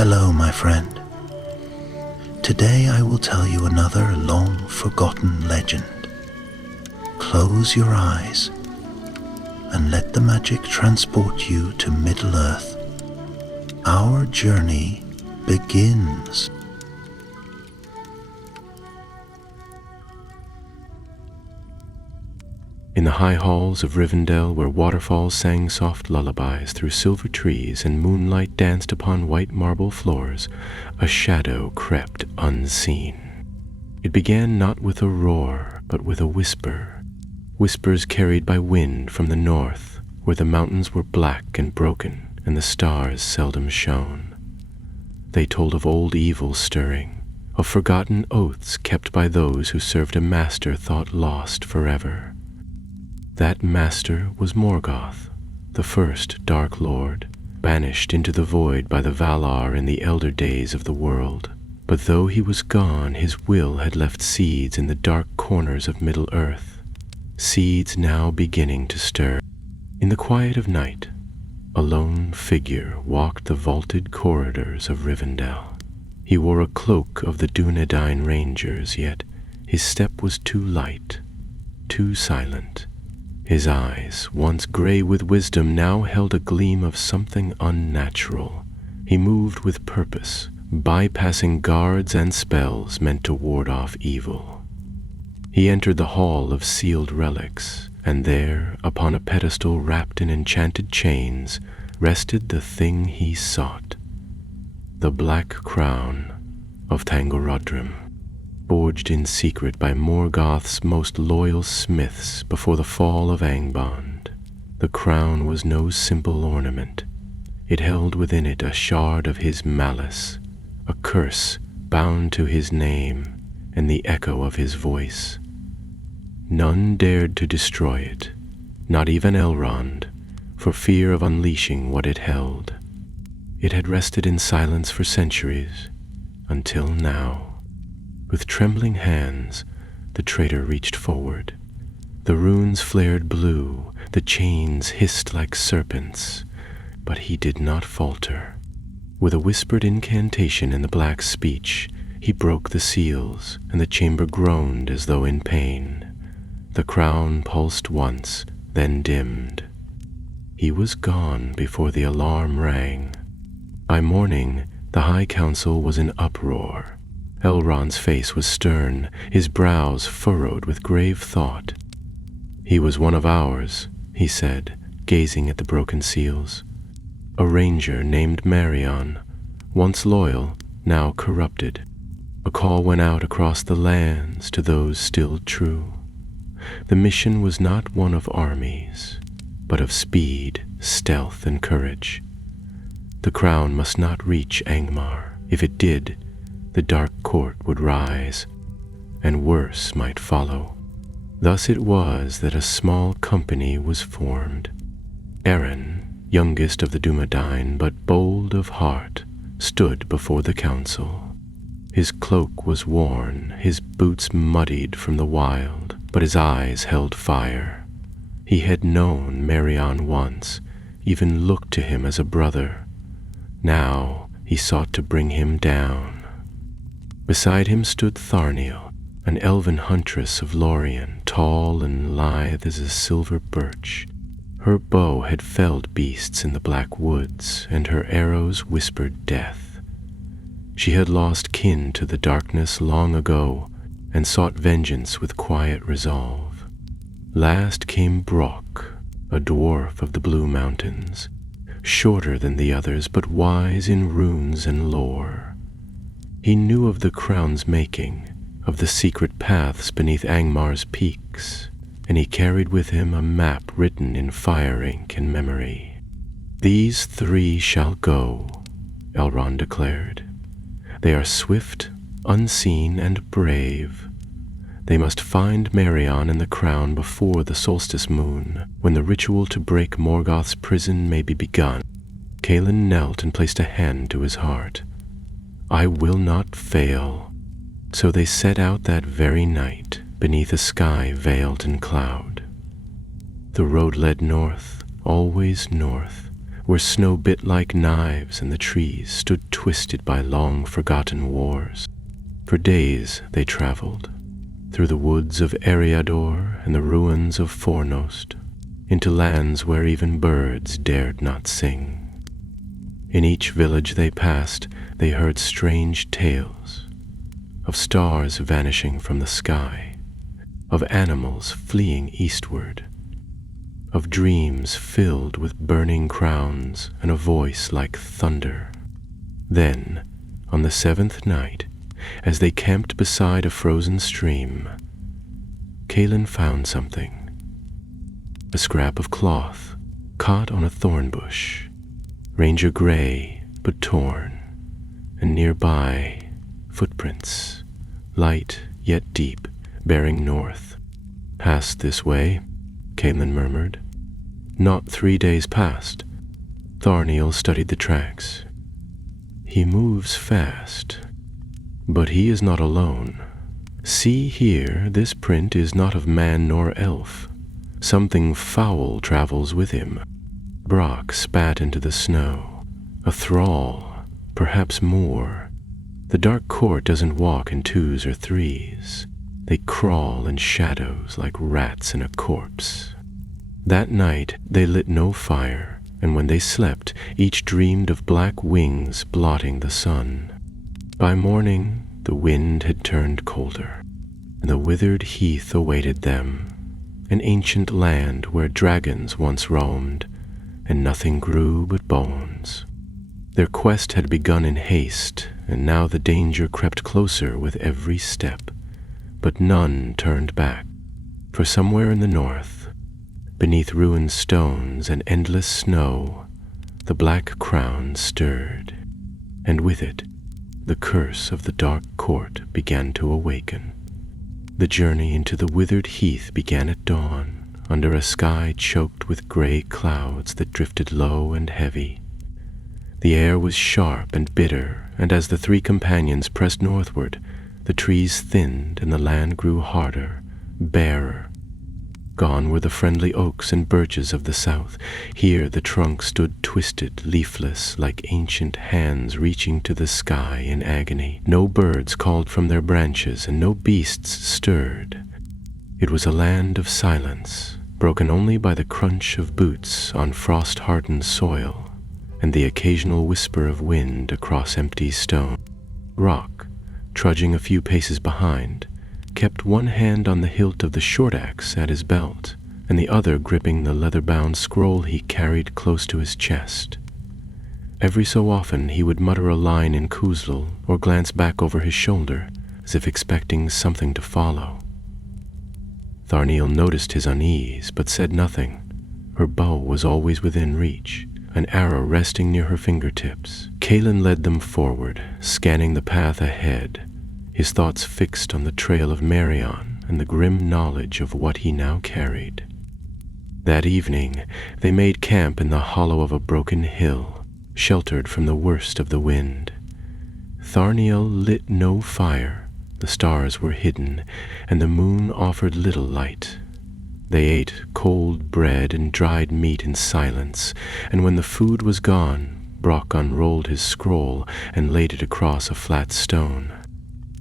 Hello, my friend. Today I will tell you another long-forgotten legend. Close your eyes and let the magic transport you to Middle-earth. Our journey begins. In the high halls of Rivendell, where waterfalls sang soft lullabies through silver trees and moonlight danced upon white marble floors, a shadow crept unseen. It began not with a roar, but with a whisper. Whispers carried by wind from the north, where the mountains were black and broken and the stars seldom shone. They told of old evil stirring, of forgotten oaths kept by those who served a master thought lost forever. That master was Morgoth, the first Dark Lord, banished into the void by the Valar in the elder days of the world. But though he was gone, his will had left seeds in the dark corners of Middle-earth, seeds now beginning to stir. In the quiet of night, a lone figure walked the vaulted corridors of Rivendell. He wore a cloak of the Dunedain Rangers, yet his step was too light, too silent. His eyes, once gray with wisdom, now held a gleam of something unnatural. He moved with purpose, bypassing guards and spells meant to ward off evil. He entered the hall of sealed relics, and there, upon a pedestal wrapped in enchanted chains, rested the thing he sought, the black crown of Thangorodrim, forged in secret by Morgoth's most loyal smiths before the fall of Angband. The crown was no simple ornament. It held within it a shard of his malice, a curse bound to his name and the echo of his voice. None dared to destroy it, not even Elrond, for fear of unleashing what it held. It had rested in silence for centuries, until now. With trembling hands, the traitor reached forward. The runes flared blue, the chains hissed like serpents, but he did not falter. With a whispered incantation in the black speech, he broke the seals, and the chamber groaned as though in pain. The crown pulsed once, then dimmed. He was gone before the alarm rang. By morning, the High Council was in uproar. Elrond's face was stern, his brows furrowed with grave thought. "He was one of ours," he said, gazing at the broken seals. "A ranger named Marion, once loyal, now corrupted. A call went out across the lands to those still true. The mission was not one of armies, but of speed, stealth, and courage. The crown must not reach Angmar. If it did, the Dark Court would rise, and worse might follow. Thus it was that a small company was formed. Eren, youngest of the Dunedain, but bold of heart, stood before the council. His cloak was worn, his boots muddied from the wild, but his eyes held fire. He had known Marion once, even looked to him as a brother. Now he sought to bring him down. Beside him stood Tharniel, an elven huntress of Lorien, tall and lithe as a silver birch. Her bow had felled beasts in the black woods, and her arrows whispered death. She had lost kin to the darkness long ago, and sought vengeance with quiet resolve. Last came Brock, a dwarf of the Blue Mountains, shorter than the others, but wise in runes and lore. He knew of the crown's making, of the secret paths beneath Angmar's peaks, and he carried with him a map written in fire ink and memory. "These three shall go," Elrond declared. "They are swift, unseen, and brave. They must find Marion and the crown before the solstice moon, when the ritual to break Morgoth's prison may be begun." Cailan knelt and placed a hand to his heart. "I will not fail." So they set out that very night, beneath a sky veiled in cloud. The road led north, always north, where snow bit like knives and the trees stood twisted by long-forgotten wars. For days they traveled, through the woods of Eriador and the ruins of Fornost, into lands where even birds dared not sing. In each village they passed, they heard strange tales of stars vanishing from the sky, of animals fleeing eastward, of dreams filled with burning crowns and a voice like thunder. Then, on the 7th night, as they camped beside a frozen stream, Kaelin found something. A scrap of cloth caught on a thorn bush, ranger gray but torn, and nearby footprints, light yet deep, bearing north. "Past this way," Kaelin murmured. Not 3 days passed. Tharniel studied the tracks. "He moves fast, but he is not alone. See here, this print is not of man nor elf. Something foul travels with him." Brock spat into the snow. "A thrall, perhaps more. The dark court doesn't walk in 2s or 3s. They crawl in shadows like rats in a corpse." That night they lit no fire, and when they slept, each dreamed of black wings blotting the sun. By morning, the wind had turned colder, and the withered heath awaited them, an ancient land where dragons once roamed, and nothing grew but bones. Their quest had begun in haste, and now the danger crept closer with every step. But none turned back, for somewhere in the north, beneath ruined stones and endless snow, the black crown stirred, and with it, the curse of the dark court began to awaken. The journey into the withered heath began at dawn, under a sky choked with gray clouds that drifted low and heavy. The air was sharp and bitter, and as the 3 companions pressed northward, the trees thinned and the land grew harder, barer. Gone were the friendly oaks and birches of the south. Here the trunks stood twisted, leafless, like ancient hands reaching to the sky in agony. No birds called from their branches, and no beasts stirred. It was a land of silence, broken only by the crunch of boots on frost-hardened soil, and the occasional whisper of wind across empty stone. Rock, trudging a few paces behind, kept one hand on the hilt of the short axe at his belt, and the other gripping the leather-bound scroll he carried close to his chest. Every so often he would mutter a line in Kuzlul or glance back over his shoulder, as if expecting something to follow. Tharniel noticed his unease, but said nothing. Her bow was always within reach, an arrow resting near her fingertips. Kaelin led them forward, scanning the path ahead, his thoughts fixed on the trail of Marion and the grim knowledge of what he now carried. That evening, they made camp in the hollow of a broken hill, sheltered from the worst of the wind. Tharniel lit no fire, the stars were hidden, and the moon offered little light. They ate cold bread and dried meat in silence, and when the food was gone, Brock unrolled his scroll and laid it across a flat stone.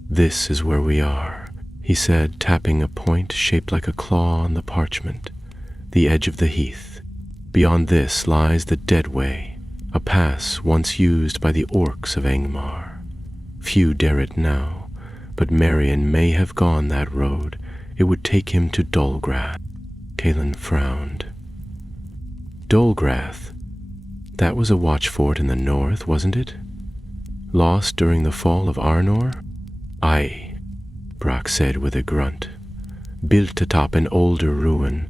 "This is where we are," he said, tapping a point shaped like a claw on the parchment. "The edge of the heath. Beyond this lies the Deadway, a pass once used by the orcs of Angmar. Few dare it now, but Marion may have gone that road. It would take him to Dolgrath." Kaelin frowned. Dolgrath? That was a watch fort in the north, wasn't it? Lost during the fall of Arnor? "Aye," Brock said with a grunt. "Built atop an older ruin,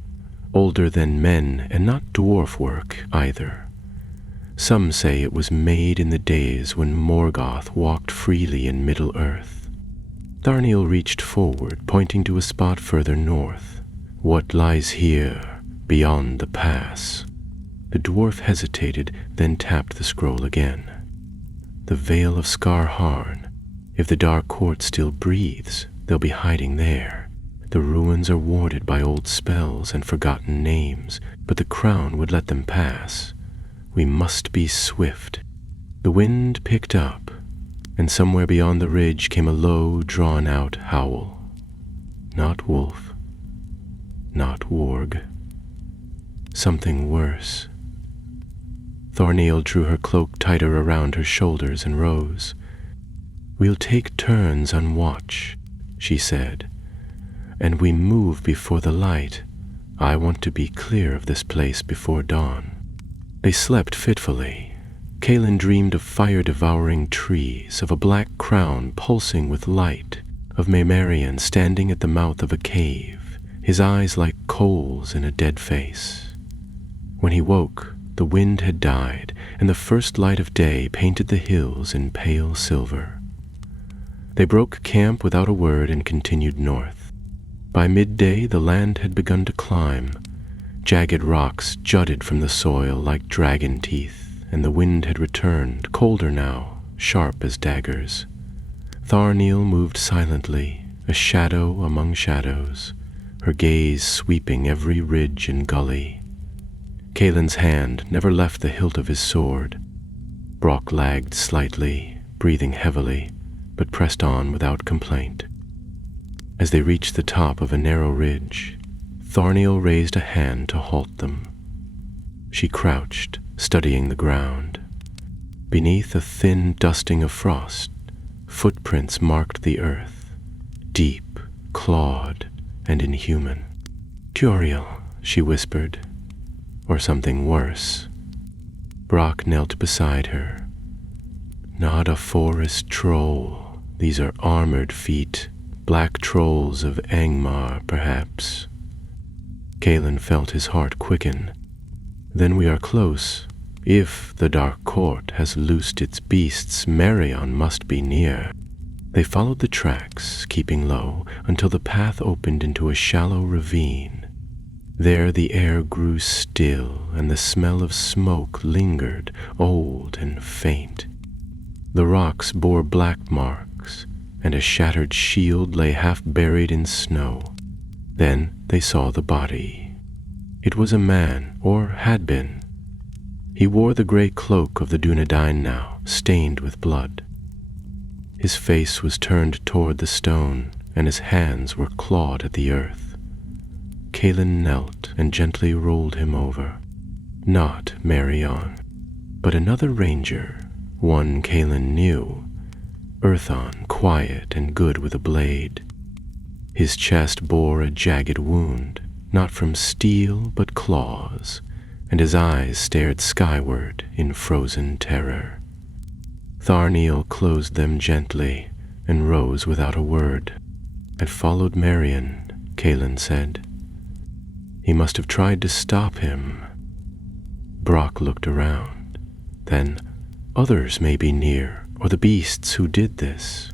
older than men, and not dwarf work either. Some say it was made in the days when Morgoth walked freely in Middle-earth." Tharniel reached forward, pointing to a spot further north. "What lies here, beyond the pass?" The dwarf hesitated, then tapped the scroll again. "The Vale of Skarharn. If the Dark Court still breathes, they'll be hiding there. The ruins are warded by old spells and forgotten names, but the crown would let them pass. We must be swift. The wind picked up, and somewhere beyond the ridge came a low, drawn-out howl. Not wolf, not warg. Something worse. Thornhill drew her cloak tighter around her shoulders and rose. "We'll take turns on watch," she said, "and we move before the light. I want to be clear of this place before dawn." They slept fitfully. Kaelin dreamed of fire-devouring trees, of a black crown pulsing with light, of Maimerion standing at the mouth of a cave, his eyes like coals in a dead face. When he woke, the wind had died, and the first light of day painted the hills in pale silver. They broke camp without a word and continued north. By midday, the land had begun to climb. Jagged rocks jutted from the soil like dragon teeth, and the wind had returned, colder now, sharp as daggers. Thornhill moved silently, a shadow among shadows, her gaze sweeping every ridge and gully. Kaelin's hand never left the hilt of his sword. Brock lagged slightly, breathing heavily, but pressed on without complaint. As they reached the top of a narrow ridge, Thornhill raised a hand to halt them. She crouched, studying the ground. Beneath a thin dusting of frost, footprints marked the earth, deep, clawed, and inhuman. "Curiel," she whispered, "or something worse." Brock knelt beside her. "Not a forest troll. These are armored feet, black trolls of Angmar, perhaps." Kaelin felt his heart quicken. "Then we are close. If the Dark Court has loosed its beasts, Merion must be near." They followed the tracks, keeping low, until the path opened into a shallow ravine. There the air grew still, and the smell of smoke lingered, old and faint. The rocks bore black marks, and a shattered shield lay half buried in snow. Then they saw the body. It was a man, or had been. He wore the gray cloak of the Dunedain now, stained with blood. His face was turned toward the stone, and his hands were clawed at the earth. Kaelin knelt and gently rolled him over. Not Merion, but another ranger, one Kaelin knew, Earthon, quiet and good with a blade. His chest bore a jagged wound, not from steel but claws, and his eyes stared skyward in frozen terror. Thornhill closed them gently and rose without a word. "I've followed Merion," Kaelin said. "He must have tried to stop him." Brock looked around. Then others may be near, or the beasts who did this.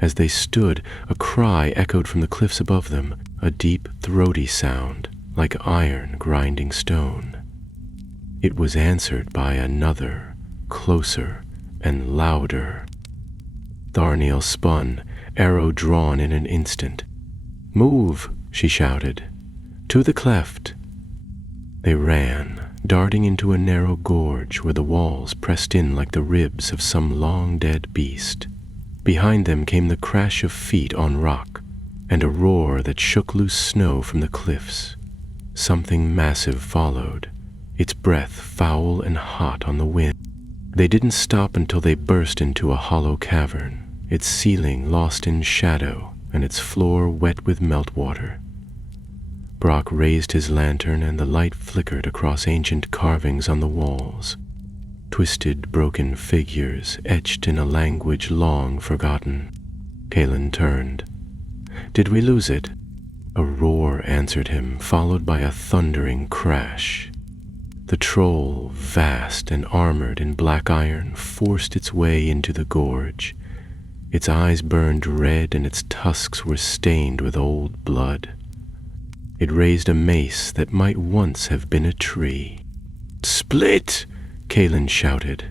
As they stood, a cry echoed from the cliffs above them, a deep, throaty sound, like iron grinding stone. It was answered by another, closer and louder. Thornhill spun, arrow drawn in an instant. "Move!" she shouted. "To the cleft!" They ran, darting into a narrow gorge where the walls pressed in like the ribs of some long-dead beast. Behind them came the crash of feet on rock, and a roar that shook loose snow from the cliffs. Something massive followed, its breath foul and hot on the wind. They didn't stop until they burst into a hollow cavern, its ceiling lost in shadow and its floor wet with meltwater. Brock raised his lantern and the light flickered across ancient carvings on the walls, twisted, broken figures etched in a language long forgotten. Kaelin turned. "Did we lose it?" A roar answered him, followed by a thundering crash. The troll, vast and armored in black iron, forced its way into the gorge. Its eyes burned red and its tusks were stained with old blood. It raised a mace that might once have been a tree. "Split!" Kaelin shouted.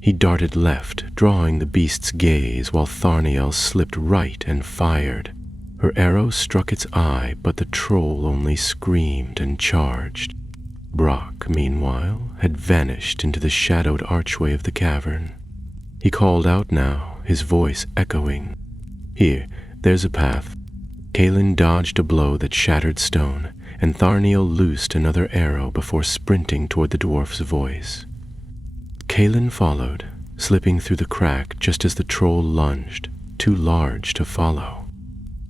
He darted left, drawing the beast's gaze, while Thornhill slipped right and fired. Her arrow struck its eye, but the troll only screamed and charged. Brock, meanwhile, had vanished into the shadowed archway of the cavern. He called out now, his voice echoing. "Here, there's a path." Kaelin dodged a blow that shattered stone, and Tharniel loosed another arrow before sprinting toward the dwarf's voice. Kaelin followed, slipping through the crack just as the troll lunged, too large to follow.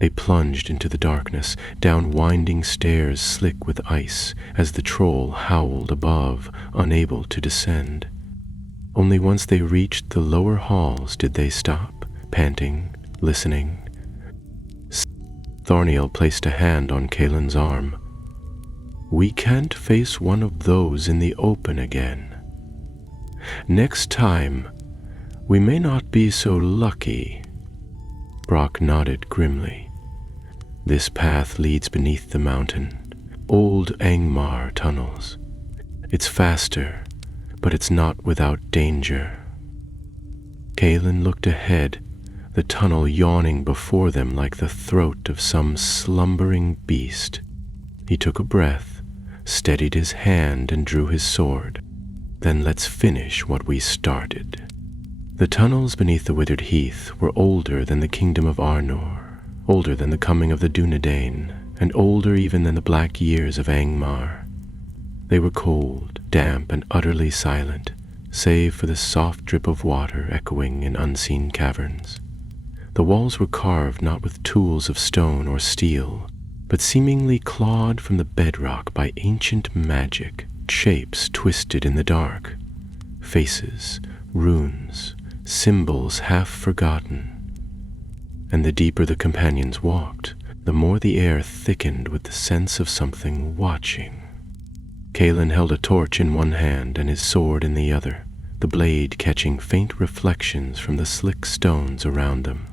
They plunged into the darkness, down winding stairs slick with ice, as the troll howled above, unable to descend. Only once they reached the lower halls did they stop, panting, listening. Tharniel placed a hand on Kaelin's arm. "We can't face one of those in the open again. Next time, we may not be so lucky." Brock nodded grimly. "This path leads beneath the mountain, old Angmar tunnels. It's faster, but it's not without danger." Kaelin looked ahead, the tunnel yawning before them like the throat of some slumbering beast. He took a breath, steadied his hand, and drew his sword. "Then let's finish what we started." The tunnels beneath the withered heath were older than the kingdom of Arnor, older than the coming of the Dunedain, and older even than the black years of Angmar. They were cold, damp, and utterly silent, save for the soft drip of water echoing in unseen caverns. The walls were carved not with tools of stone or steel, but seemingly clawed from the bedrock by ancient magic, shapes twisted in the dark, faces, runes, symbols half forgotten. And the deeper the companions walked, the more the air thickened with the sense of something watching. Kaelin held a torch in one hand and his sword in the other, the blade catching faint reflections from the slick stones around them.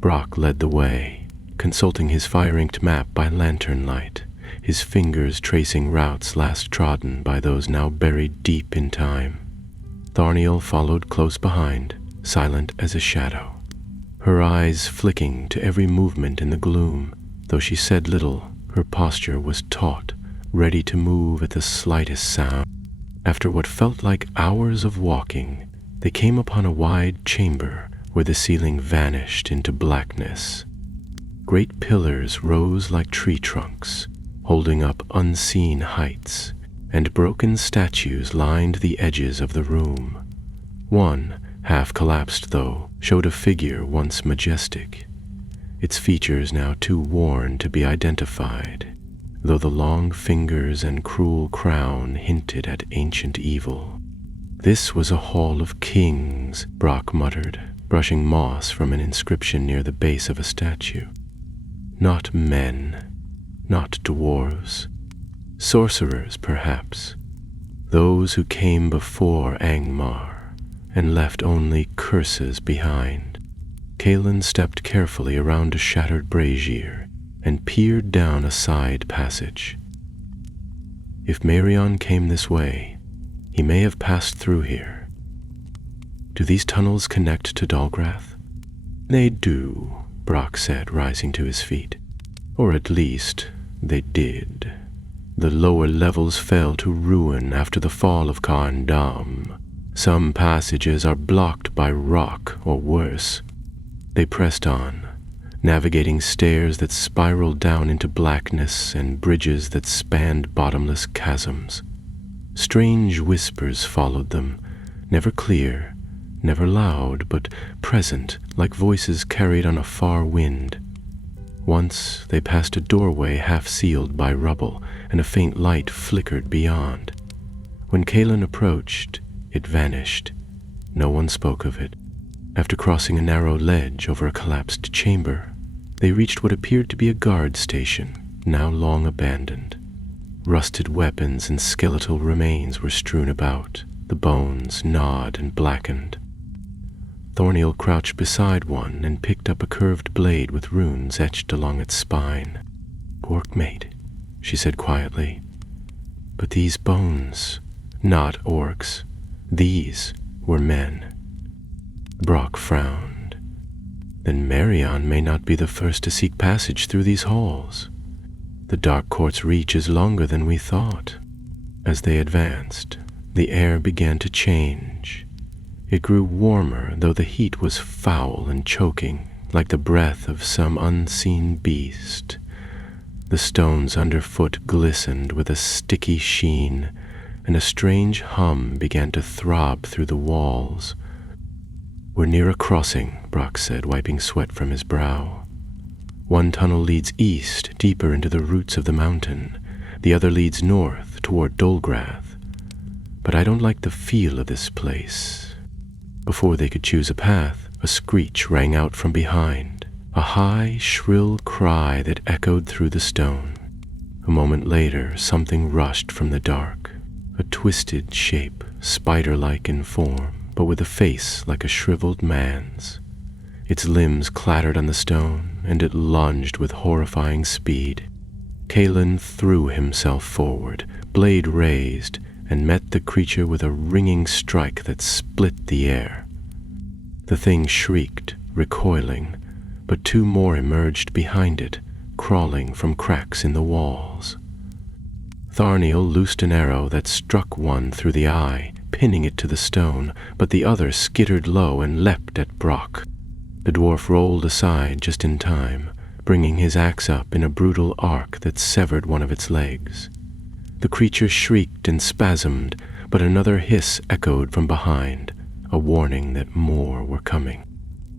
Brock led the way, consulting his fire-inked map by lantern light, his fingers tracing routes last trodden by those now buried deep in time. Tharniel followed close behind, silent as a shadow, her eyes flicking to every movement in the gloom. Though she said little, her posture was taut, ready to move at the slightest sound. After what felt like hours of walking, they came upon a wide chamber where the ceiling vanished into blackness. Great pillars rose like tree trunks, holding up unseen heights, and broken statues lined the edges of the room. One, half collapsed though, showed a figure once majestic, its features now too worn to be identified, though the long fingers and cruel crown hinted at ancient evil. "This was a hall of kings," Brock muttered, brushing moss from an inscription near the base of a statue. "Not men, not dwarves, sorcerers perhaps, those who came before Angmar and left only curses behind." Kaelin stepped carefully around a shattered brazier and peered down a side passage. If Marion came this way, he may have passed through here. Do these tunnels connect to Dalgrath? "They do," Brock said, rising to his feet. "Or at least, they did. The lower levels fell to ruin after the fall of Karn Dam. Some passages are blocked by rock or worse." They pressed on, navigating stairs that spiraled down into blackness and bridges that spanned bottomless chasms. Strange whispers followed them, never clear, never loud, but present, like voices carried on a far wind. Once they passed a doorway half sealed by rubble, and a faint light flickered beyond. When Kaelin approached, it vanished. No one spoke of it. After crossing a narrow ledge over a collapsed chamber, they reached what appeared to be a guard station, now long abandoned. Rusted weapons and skeletal remains were strewn about, the bones gnawed and blackened. Thorniel crouched beside one and picked up a curved blade with runes etched along its spine. "Orc-mate," she said quietly. "But these bones, not orcs, these were men." Brock frowned. "Then Marion may not be the first to seek passage through these halls. The Dark Court's reach is longer than we thought." As they advanced, the air began to change. It grew warmer, though the heat was foul and choking, like the breath of some unseen beast. The stones underfoot glistened with a sticky sheen, and a strange hum began to throb through the walls. "We're near a crossing," Brock said, wiping sweat from his brow. "One tunnel leads east, deeper into the roots of the mountain. The other leads north, toward Dolgrath. But I don't like the feel of this place." Before they could choose a path, a screech rang out from behind, a high, shrill cry that echoed through the stone. A moment later, something rushed from the dark, a twisted shape, spider-like in form, but with a face like a shriveled man's. Its limbs clattered on the stone, and it lunged with horrifying speed. Kaelin threw himself forward, blade raised, and met the creature with a ringing strike that split the air. The thing shrieked, recoiling, but two more emerged behind it, crawling from cracks in the walls. Tharniel loosed an arrow that struck one through the eye, pinning it to the stone, but the other skittered low and leapt at Brock. The dwarf rolled aside just in time, bringing his axe up in a brutal arc that severed one of its legs. The creature shrieked and spasmed, but another hiss echoed from behind, a warning that more were coming.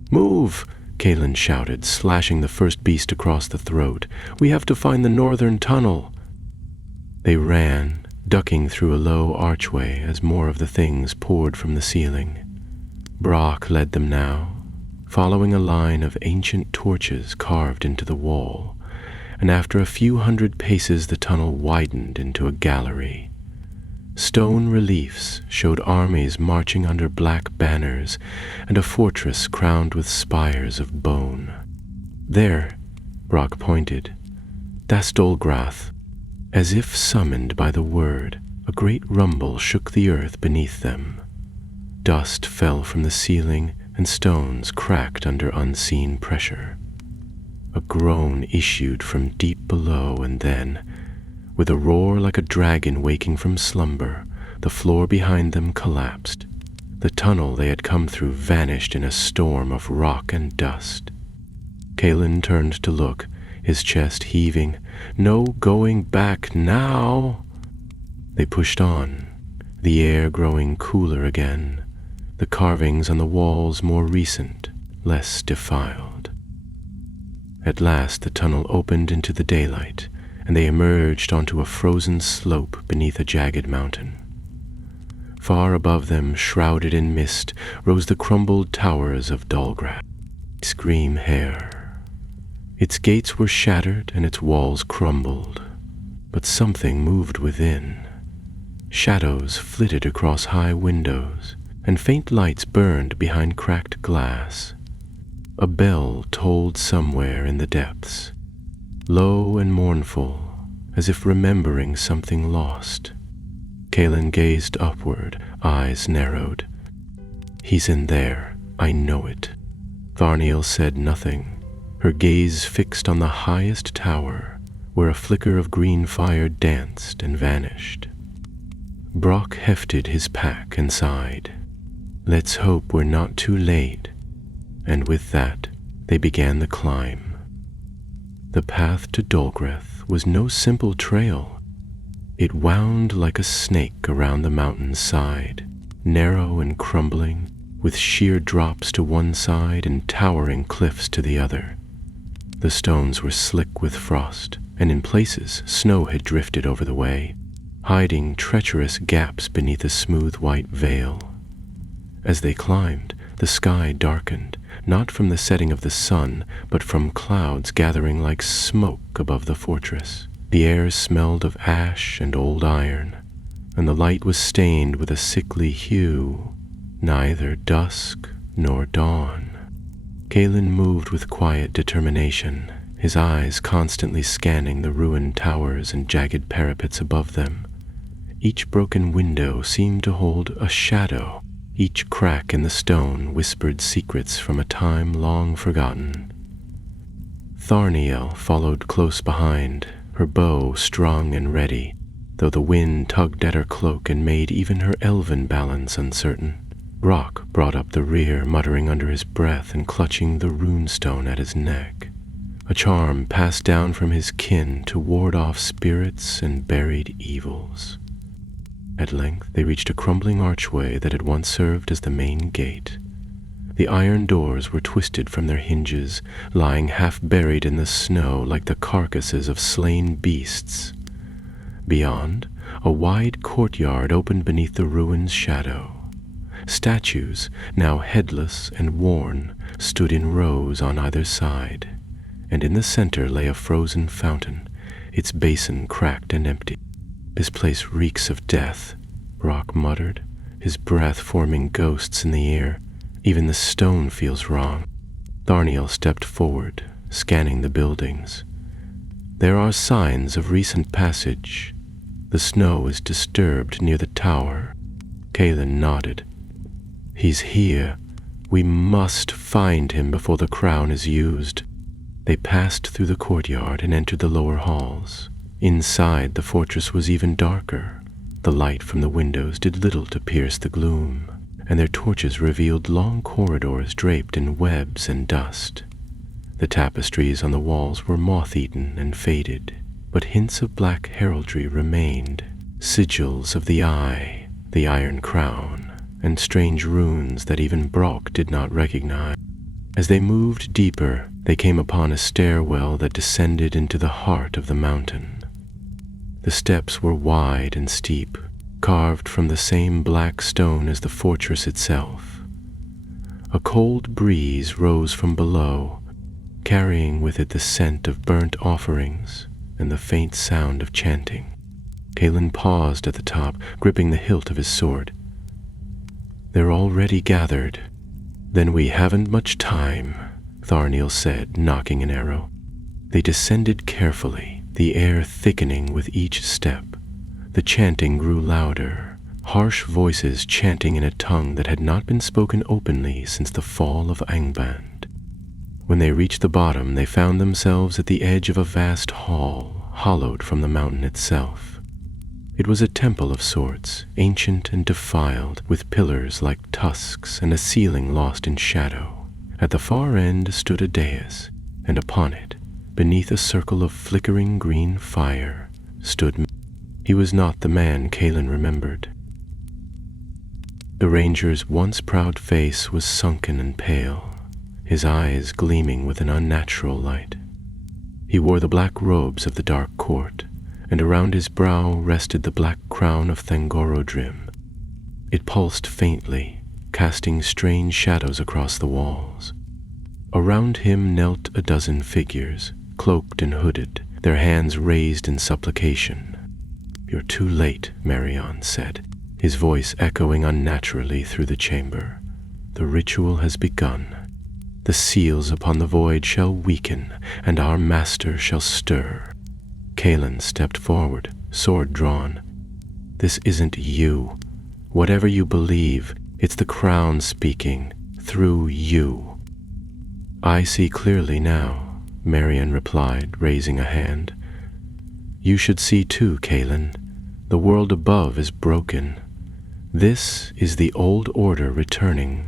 "Move!" Kaelin shouted, slashing the first beast across the throat. "We have to find the northern tunnel." They ran, ducking through a low archway as more of the things poured from the ceiling. Brock led them now, following a line of ancient torches carved into the wall, and after a few hundred paces the tunnel widened into a gallery. Stone reliefs showed armies marching under black banners and a fortress crowned with spires of bone. "There," Brock pointed, "that's Dolgrath." As if summoned by the word, a great rumble shook the earth beneath them. Dust fell from the ceiling and stones cracked under unseen pressure. A groan issued from deep below, and then, with a roar like a dragon waking from slumber, the floor behind them collapsed. The tunnel they had come through vanished in a storm of rock and dust. Kaelin turned to look, his chest heaving. "No going back now!" They pushed on, the air growing cooler again, the carvings on the walls more recent, less defiled. At last the tunnel opened into the daylight, and they emerged onto a frozen slope beneath a jagged mountain. Far above them, shrouded in mist, rose the crumbled towers of Dolgrath. Scream hair. Its gates were shattered and its walls crumbled, but something moved within. Shadows flitted across high windows, and faint lights burned behind cracked glass. A bell tolled somewhere in the depths, low and mournful, as if remembering something lost. Kaelin gazed upward, eyes narrowed. "He's in there, I know it." Tharniel said nothing, her gaze fixed on the highest tower, where a flicker of green fire danced and vanished. Brock hefted his pack and sighed. "Let's hope we're not too late." And with that, they began the climb. The path to Dolgrath was no simple trail. It wound like a snake around the mountain's side, narrow and crumbling, with sheer drops to one side and towering cliffs to the other. The stones were slick with frost, and in places snow had drifted over the way, hiding treacherous gaps beneath a smooth white veil. As they climbed, the sky darkened, not from the setting of the sun, but from clouds gathering like smoke above the fortress. The air smelled of ash and old iron, and the light was stained with a sickly hue, neither dusk nor dawn. Kaelin moved with quiet determination, his eyes constantly scanning the ruined towers and jagged parapets above them. Each broken window seemed to hold a shadow. Each crack in the stone whispered secrets from a time long forgotten. Tharniel followed close behind, her bow strung and ready. though the wind tugged at her cloak and made even her elven balance uncertain. Brock brought up the rear, muttering under his breath and clutching the runestone at his neck, a charm passed down from his kin to ward off spirits and buried evils. At length they reached a crumbling archway that had once served as the main gate. The iron doors were twisted from their hinges, lying half buried in the snow like the carcasses of slain beasts. Beyond, a wide courtyard opened beneath the ruin's shadow. Statues, now headless and worn, stood in rows on either side, and in the center lay a frozen fountain, its basin cracked and empty. "This place reeks of death," Brock muttered, his breath forming ghosts in the air. "Even the stone feels wrong." Tharniel stepped forward, scanning the buildings. "There are signs of recent passage. The snow is disturbed near the tower." Kaelin nodded. "He's here. We must find him before the crown is used." They passed through the courtyard and entered the lower halls. Inside, the fortress was even darker. The light from the windows did little to pierce the gloom, and their torches revealed long corridors draped in webs and dust. The tapestries on the walls were moth-eaten and faded, but hints of black heraldry remained, sigils of the eye, the iron crown, and strange runes that even Brock did not recognize. As they moved deeper, they came upon a stairwell that descended into the heart of the mountain. The steps were wide and steep, carved from the same black stone as the fortress itself. A cold breeze rose from below, carrying with it the scent of burnt offerings and the faint sound of chanting. Kaelin paused at the top, gripping the hilt of his sword. "They're already gathered." "Then we haven't much time," Tharniel said, nocking an arrow. They descended carefully, the air thickening with each step. The chanting grew louder, harsh voices chanting in a tongue that had not been spoken openly since the fall of Angband. When they reached the bottom, they found themselves at the edge of a vast hall, hollowed from the mountain itself. It was a temple of sorts, ancient and defiled, with pillars like tusks and a ceiling lost in shadow. At the far end stood a dais, and upon it, beneath a circle of flickering green fire, stood. He was not the man Kaelin remembered. The ranger's once proud face was sunken and pale, his eyes gleaming with an unnatural light. He wore the black robes of the dark court, and around his brow rested the black crown of Thangorodrim. It pulsed faintly, casting strange shadows across the walls. Around him knelt a dozen figures, cloaked and hooded, their hands raised in supplication. "You're too late," Marion said, his voice echoing unnaturally through the chamber. "The ritual has begun. The seals upon the void shall weaken, and our master shall stir." Kaelin stepped forward, sword drawn. "This isn't you. Whatever you believe, it's the crown speaking, through you." "I see clearly now," Marion replied, raising a hand. "You should see too, Kaelin. The world above is broken. This is the old order returning."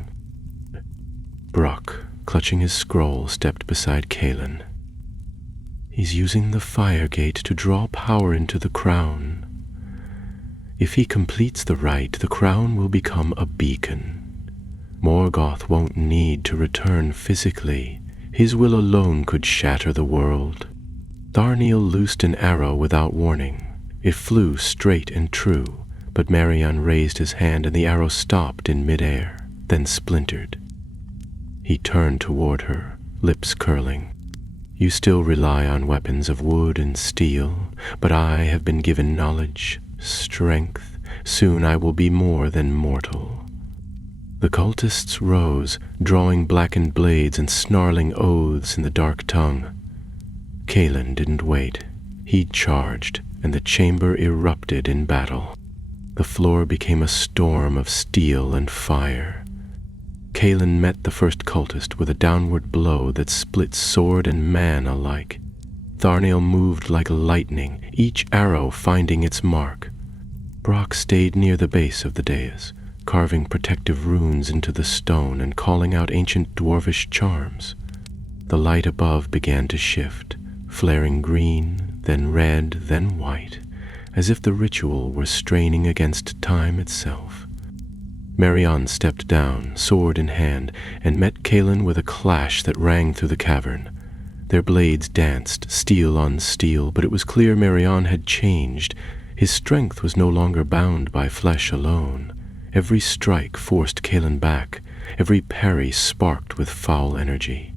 Brock, clutching his scroll, stepped beside Kaelin. "He's using the fire gate to draw power into the crown. If he completes the rite, the crown will become a beacon. Morgoth won't need to return physically. His will alone could shatter the world." Tharniel loosed an arrow without warning. It flew straight and true, but Marion raised his hand and the arrow stopped in midair, then splintered. He turned toward her, lips curling. "You still rely on weapons of wood and steel, but I have been given knowledge, strength. Soon I will be more than mortal." The cultists rose, drawing blackened blades and snarling oaths in the dark tongue. Kaelin didn't wait. He charged, and the chamber erupted in battle. The floor became a storm of steel and fire. Kaelin met the first cultist with a downward blow that split sword and man alike. Tharnael moved like lightning, each arrow finding its mark. Brock stayed near the base of the dais, carving protective runes into the stone and calling out ancient dwarvish charms. The light above began to shift, flaring green, then red, then white, as if the ritual were straining against time itself. Marion stepped down, sword in hand, and met Kaelin with a clash that rang through the cavern. Their blades danced, steel on steel, but it was clear Marion had changed. His strength was no longer bound by flesh alone. Every strike forced Kaelin back. Every parry sparked with foul energy.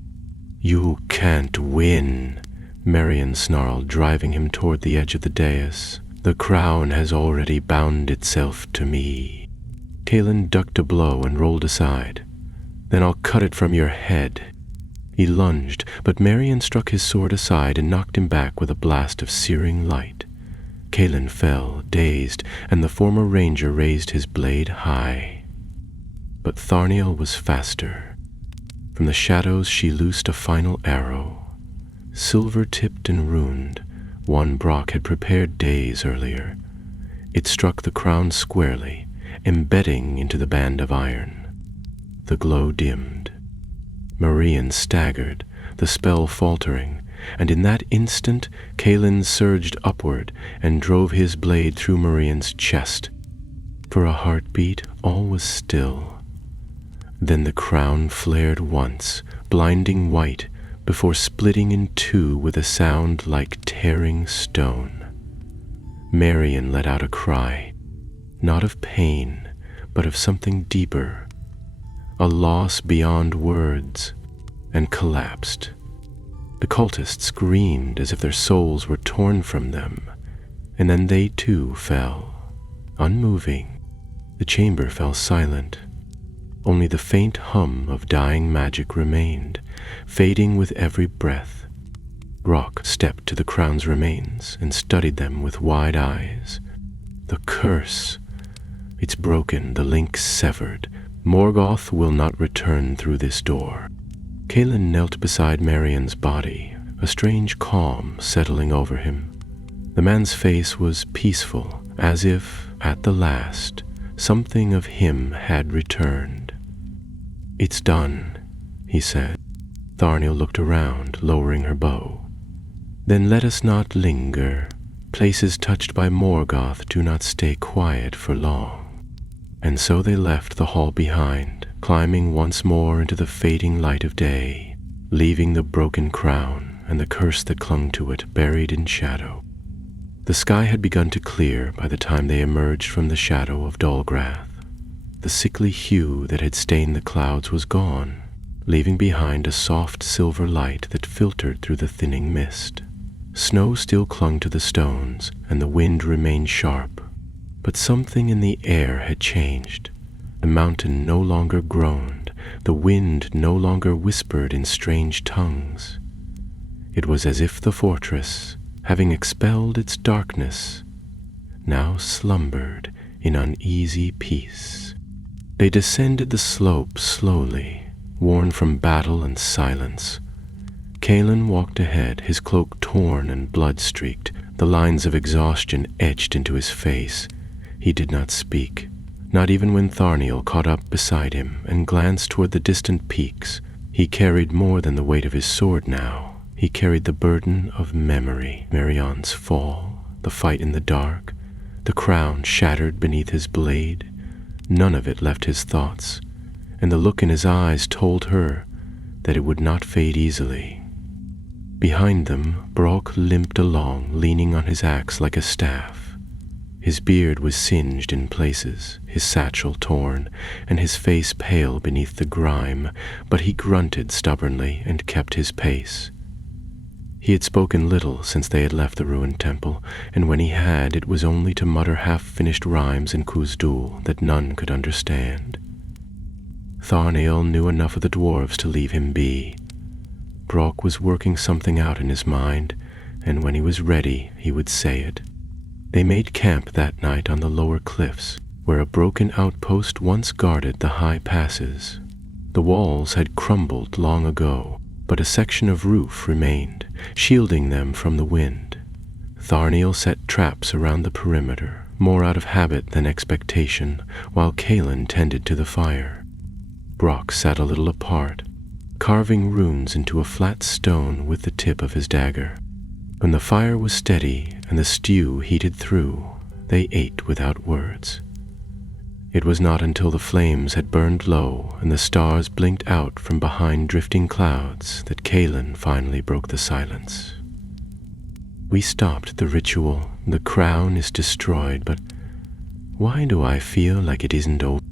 "You can't win," Marion snarled, driving him toward the edge of the dais. "The crown has already bound itself to me." Kaelin ducked a blow and rolled aside. "Then I'll cut it from your head." He lunged, but Marion struck his sword aside and knocked him back with a blast of searing light. Kaelin fell, dazed, and the former ranger raised his blade high. But Tharnael was faster. From the shadows she loosed a final arrow. Silver-tipped and runed, one Brock had prepared days earlier. It struck the crown squarely, embedding into the band of iron. The glow dimmed. Marion staggered, the spell faltering, and in that instant Kaelin surged upward and drove his blade through Marion's chest. For a heartbeat, all was still. Then the crown flared once, blinding white, before splitting in two with a sound like tearing stone. Marion let out a cry, not of pain, but of something deeper, a loss beyond words, and collapsed. The cultists screamed as if their souls were torn from them, and then they too fell, unmoving. The chamber fell silent. Only the faint hum of dying magic remained, fading with every breath. Brock stepped to the crown's remains and studied them with wide eyes. The curse! It's broken, the link severed. Morgoth will not return through this door. Kaelin knelt beside Marion's body, a strange calm settling over him. The man's face was peaceful, as if, at the last, something of him had returned. "It's done," he said. Tharnael looked around, lowering her bow. "Then let us not linger. Places touched by Morgoth do not stay quiet for long." And so they left the hall behind, climbing once more into the fading light of day, leaving the broken crown and the curse that clung to it buried in shadow. The sky had begun to clear by the time they emerged from the shadow of Dolgrath. The sickly hue that had stained the clouds was gone, leaving behind a soft silver light that filtered through the thinning mist. Snow still clung to the stones, and the wind remained sharp, but something in the air had changed. The mountain no longer groaned, the wind no longer whispered in strange tongues. It was as if the fortress, having expelled its darkness, now slumbered in uneasy peace. They descended the slope slowly, worn from battle and silence. Kaelin walked ahead, his cloak torn and blood-streaked, the lines of exhaustion etched into his face. He did not speak, not even when Tharnael caught up beside him and glanced toward the distant peaks. He carried more than the weight of his sword now. He carried the burden of memory, Marion's fall, the fight in the dark, the crown shattered beneath his blade. None of it left his thoughts, and the look in his eyes told her that it would not fade easily. Behind them, Brock limped along, leaning on his axe like a staff. His beard was singed in places, his satchel torn, and his face pale beneath the grime, but he grunted stubbornly and kept his pace. He had spoken little since they had left the ruined temple, and when he had, it was only to mutter half-finished rhymes in Khuzdul that none could understand. Tharnael knew enough of the dwarves to leave him be. Brock was working something out in his mind, and when he was ready, he would say it. They made camp that night on the lower cliffs, where a broken outpost once guarded the high passes. The walls had crumbled long ago, but a section of roof remained, shielding them from the wind. Tharniel set traps around the perimeter, more out of habit than expectation, while Calen tended to the fire. Brock sat a little apart, carving runes into a flat stone with the tip of his dagger. When the fire was steady and the stew heated through, they ate without words. It was not until the flames had burned low and the stars blinked out from behind drifting clouds that Calen finally broke the silence. "We stopped the ritual. The crown is destroyed, but why do I feel like it isn't over?"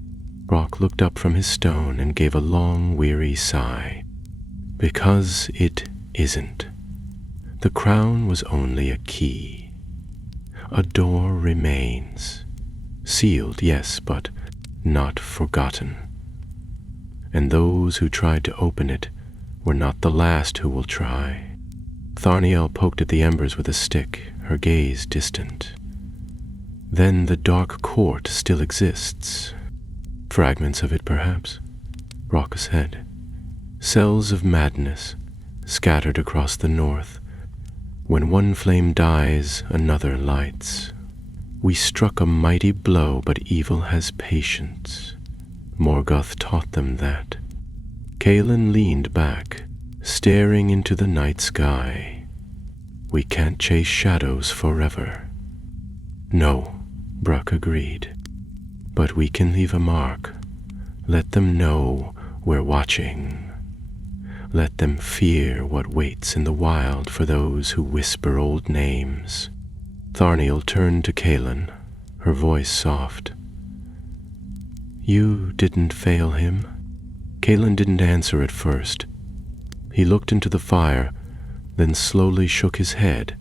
Brock looked up from his stone and gave a long, weary sigh. "Because it isn't. The crown was only a key. A door remains. Sealed, yes, but not forgotten. And those who tried to open it were not the last who will try." Tharniel poked at the embers with a stick, her gaze distant. "Then the dark court still exists. Fragments of it, perhaps," Brock said. "Cells of madness, scattered across the north. When one flame dies, another lights. We struck a mighty blow, but evil has patience. Morgoth taught them that." Calen leaned back, staring into the night sky. "We can't chase shadows forever." "No," Brock agreed. "But we can leave a mark. Let them know we're watching. Let them fear what waits in the wild for those who whisper old names." Tharniel turned to Calen, her voice soft. "You didn't fail him?" Calen didn't answer at first. He looked into the fire, then slowly shook his head.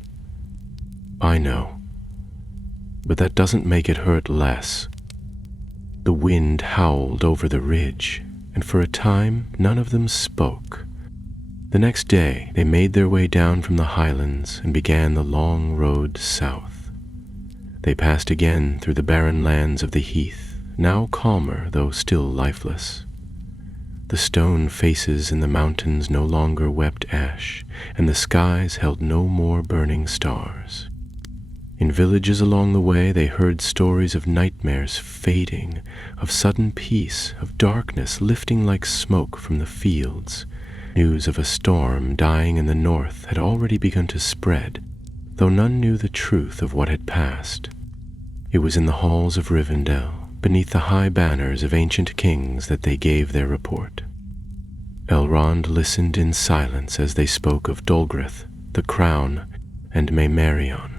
"I know. But that doesn't make it hurt less." The wind howled over the ridge, and for a time none of them spoke. The next day they made their way down from the highlands and began the long road south. They passed again through the barren lands of the heath, now calmer though still lifeless. The stone faces in the mountains no longer wept ash, and the skies held no more burning stars. In villages along the way they heard stories of nightmares fading, of sudden peace, of darkness lifting like smoke from the fields. News of a storm dying in the north had already begun to spread, though none knew the truth of what had passed. It was in the halls of Rivendell, beneath the high banners of ancient kings, that they gave their report. Elrond listened in silence as they spoke of Dolgrith, the crown, and Maymarion.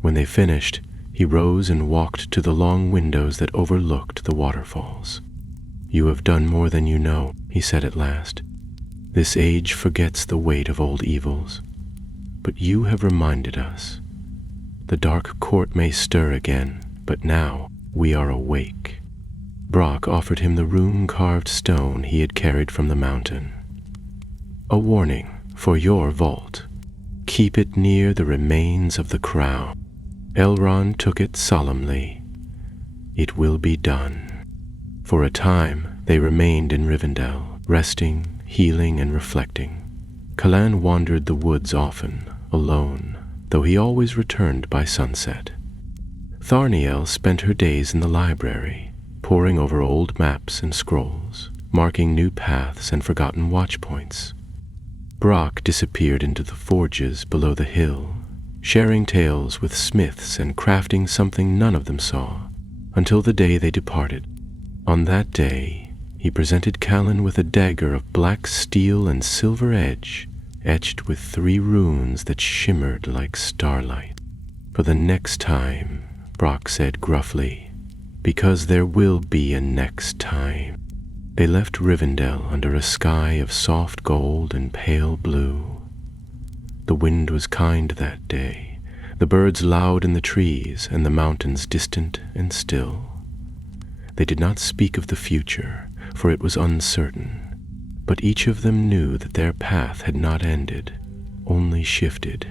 When they finished, he rose and walked to the long windows that overlooked the waterfalls. "You have done more than you know," he said at last. "This age forgets the weight of old evils, but you have reminded us. The dark court may stir again, but now we are awake." Brock offered him the rune-carved stone he had carried from the mountain. "A warning for your vault. Keep it near the remains of the crown." Elrond took it solemnly. "It will be done." For a time they remained in Rivendell, resting, healing, and reflecting. Kalan wandered the woods often, alone, though he always returned by sunset. Tharniel spent her days in the library, poring over old maps and scrolls, marking new paths and forgotten watchpoints. Brock disappeared into the forges below the hill, sharing tales with smiths and crafting something none of them saw, until the day they departed. On that day, he presented Callan with a dagger of black steel and silver edge, etched with 3 runes that shimmered like starlight. "For the next time," Brock said gruffly, "because there will be a next time." They left Rivendell under a sky of soft gold and pale blue. The wind was kind that day, the birds loud in the trees, and the mountains distant and still. They did not speak of the future, for it was uncertain, but each of them knew that their path had not ended, only shifted.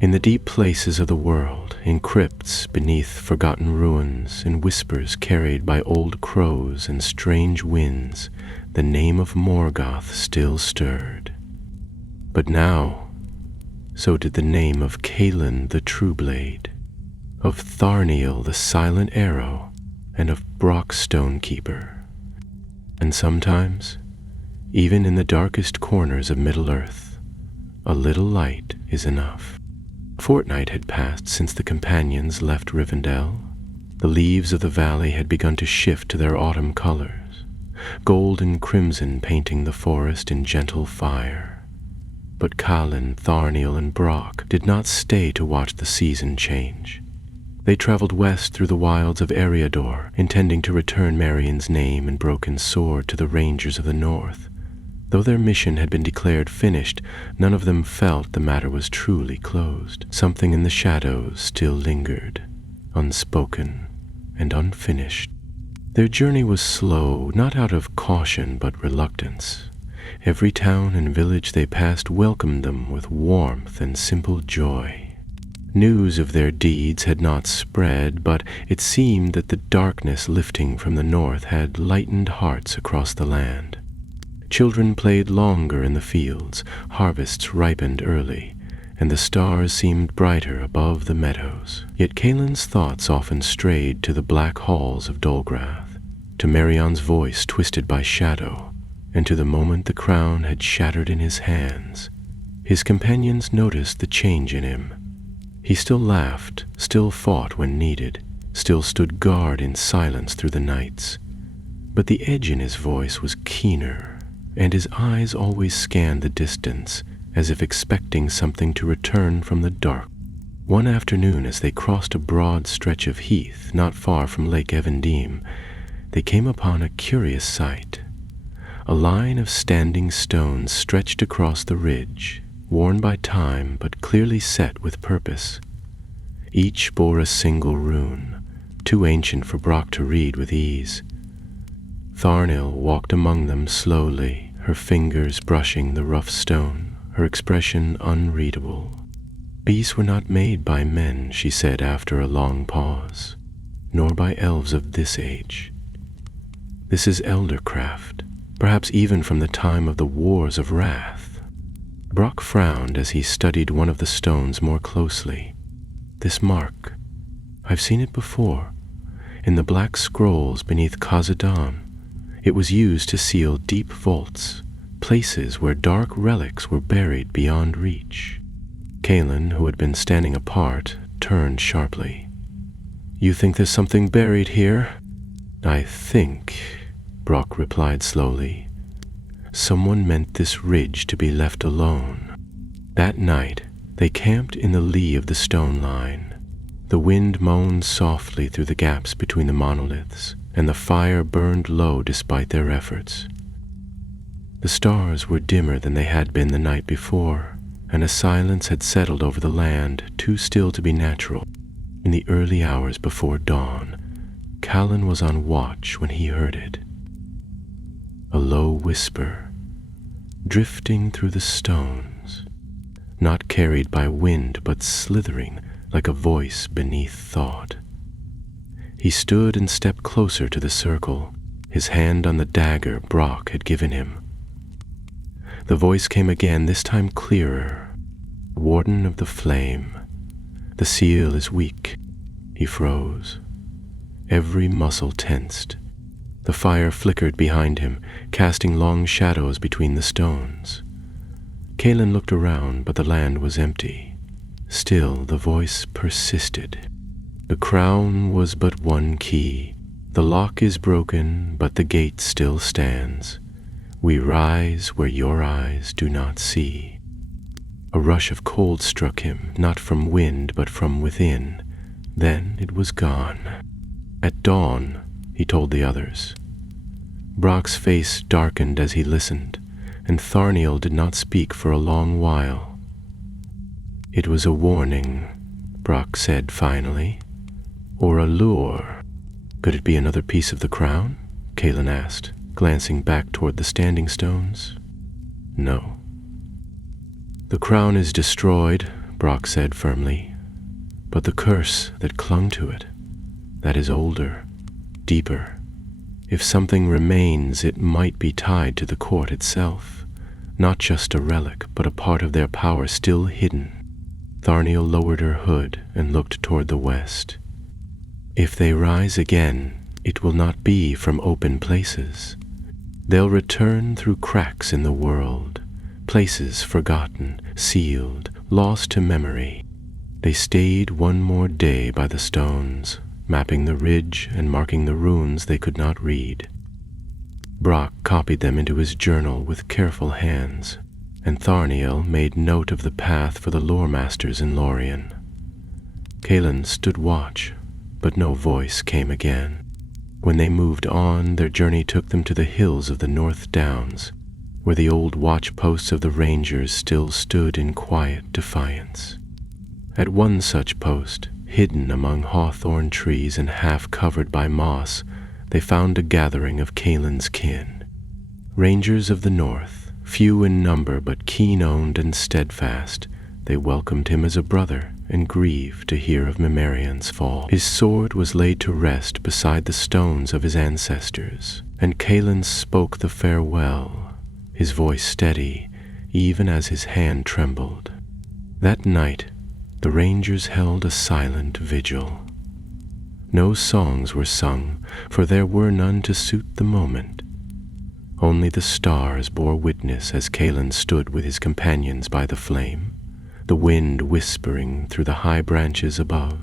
In the deep places of the world, in crypts beneath forgotten ruins, in whispers carried by old crows and strange winds, the name of Morgoth still stirred. But now, so did the name of Calin the Trueblade, of Tharniel the Silent Arrow, and of Brock Stonekeeper. And sometimes, even in the darkest corners of Middle-earth, a little light is enough. A fortnight had passed since the companions left Rivendell. The leaves of the valley had begun to shift to their autumn colors, gold and crimson painting the forest in gentle fire. But Calin, Tharniel, and Brock did not stay to watch the season change. They traveled west through the wilds of Eriador, intending to return Marion's name and broken sword to the rangers of the north. Though their mission had been declared finished, none of them felt the matter was truly closed. Something in the shadows still lingered, unspoken and unfinished. Their journey was slow, not out of caution but reluctance. Every town and village they passed welcomed them with warmth and simple joy. News of their deeds had not spread, but it seemed that the darkness lifting from the north had lightened hearts across the land. Children played longer in the fields, harvests ripened early, and the stars seemed brighter above the meadows. Yet Caelin's thoughts often strayed to the black halls of Dolgrath, to Merion's voice twisted by shadow, and to the moment the crown had shattered in his hands. His companions noticed the change in him. He still laughed, still fought when needed, still stood guard in silence through the nights. But the edge in his voice was keener, and his eyes always scanned the distance, as if expecting something to return from the dark. One afternoon, as they crossed a broad stretch of heath not far from Lake Evendim, they came upon a curious sight. A line of standing stones stretched across the ridge, worn by time but clearly set with purpose. Each bore a single rune, too ancient for Brock to read with ease. Tharniel walked among them slowly, her fingers brushing the rough stone, her expression unreadable. "These were not made by men," she said after a long pause, "nor by elves of this age. This is eldercraft, perhaps even from the time of the Wars of Wrath." Brock frowned as he studied one of the stones more closely. "This mark, I've seen it before, in the black scrolls beneath Khazad-dûm. It was used to seal deep vaults, places where dark relics were buried beyond reach." Calin, who had been standing apart, turned sharply. "You think there's something buried here?" "I think," Brock replied slowly, "someone meant this ridge to be left alone." That night, they camped in the lee of the stone line. The wind moaned softly through the gaps between the monoliths, and the fire burned low despite their efforts. The stars were dimmer than they had been the night before, and a silence had settled over the land too still to be natural. In the early hours before dawn, Calin was on watch when he heard it. A low whisper, drifting through the stones, not carried by wind but slithering like a voice beneath thought. He stood and stepped closer to the circle, his hand on the dagger Brock had given him. The voice came again, this time clearer. "Warden of the Flame, the seal is weak." He froze. Every muscle tensed. The fire flickered behind him, casting long shadows between the stones. Calin looked around, but the land was empty. Still, the voice persisted. "The crown was but one key. The lock is broken, but the gate still stands. We rise where your eyes do not see." A rush of cold struck him, not from wind but from within. Then it was gone. "At dawn," he told the others. Brock's face darkened as he listened, and Tharniel did not speak for a long while. "It was a warning," Brock said finally. "Or a lure." "Could it be another piece of the crown?" Calin asked, glancing back toward the standing stones. "No." "The crown is destroyed," Brock said firmly, "but the curse that clung to it, that is older, deeper. If something remains, it might be tied to the court itself, not just a relic, but a part of their power still hidden. Tharniel lowered her hood and looked toward the west. If they rise again, it will not be from open places. They'll return through cracks in the world, places forgotten, sealed, lost to memory. They stayed one more day by the stones, mapping the ridge and marking the runes they could not read. Brock copied them into his journal with careful hands, and Tharniel made note of the path for the lore masters in Lorien. Kaelin stood watch, but no voice came again. When they moved on, their journey took them to the hills of the North Downs, where the old watch posts of the Rangers still stood in quiet defiance. At one such post, hidden among hawthorn trees and half covered by moss, they found a gathering of Kaelin's kin. Rangers of the North, few in number but keen-owned and steadfast, they welcomed him as a brother and grieved to hear of Memarian's fall. His sword was laid to rest beside the stones of his ancestors, and Kaelin spoke the farewell, his voice steady, even as his hand trembled. That night, the Rangers held a silent vigil. No songs were sung, for there were none to suit the moment. Only the stars bore witness as Kaelin stood with his companions by the flame, the wind whispering through the high branches above.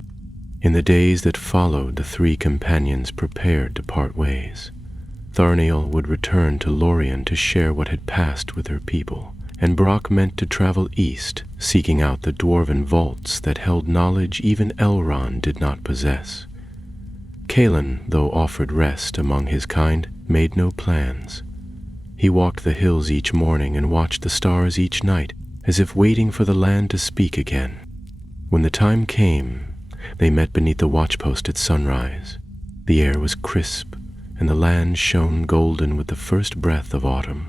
In the days that followed, the three companions prepared to part ways. Tharniel would return to Lorien to share what had passed with her people, and Brock meant to travel east, seeking out the dwarven vaults that held knowledge even Elrond did not possess. Kaelin, though offered rest among his kind, made no plans. He walked the hills each morning and watched the stars each night, as if waiting for the land to speak again. When the time came, they met beneath the watchpost at sunrise. The air was crisp, and the land shone golden with the first breath of autumn.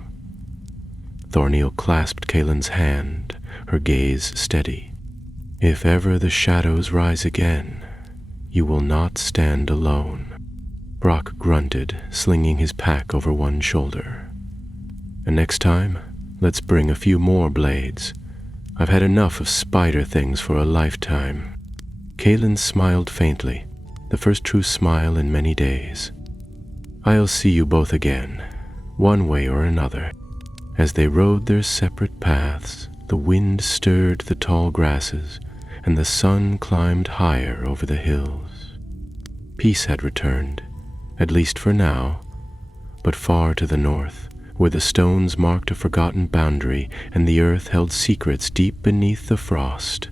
Tharniel clasped Kaelin's hand, her gaze steady. "If ever the shadows rise again, you will not stand alone." Brock grunted, slinging his pack over one shoulder. "And next time, let's bring a few more blades. I've had enough of spider things for a lifetime." Kaelin smiled faintly, the first true smile in many days. "I'll see you both again, one way or another." As they rode their separate paths, the wind stirred the tall grasses, and the sun climbed higher over the hills. Peace had returned, at least for now, but far to the north, where the stones marked a forgotten boundary and the earth held secrets deep beneath the frost,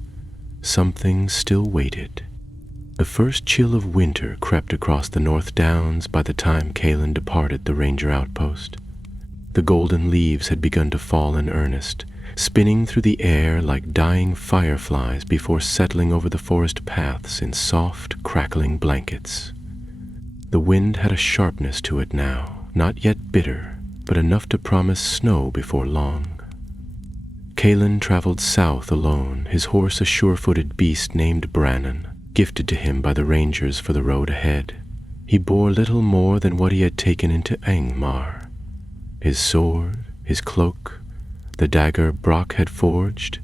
something still waited. The first chill of winter crept across the North Downs by the time Kaelin departed the ranger outpost. The golden leaves had begun to fall in earnest, spinning through the air like dying fireflies before settling over the forest paths in soft, crackling blankets. The wind had a sharpness to it now, not yet bitter, but enough to promise snow before long. Kaelin traveled south alone, his horse a sure-footed beast named Brannon, gifted to him by the rangers for the road ahead. He bore little more than what he had taken into Angmar. His sword, his cloak, the dagger Brock had forged,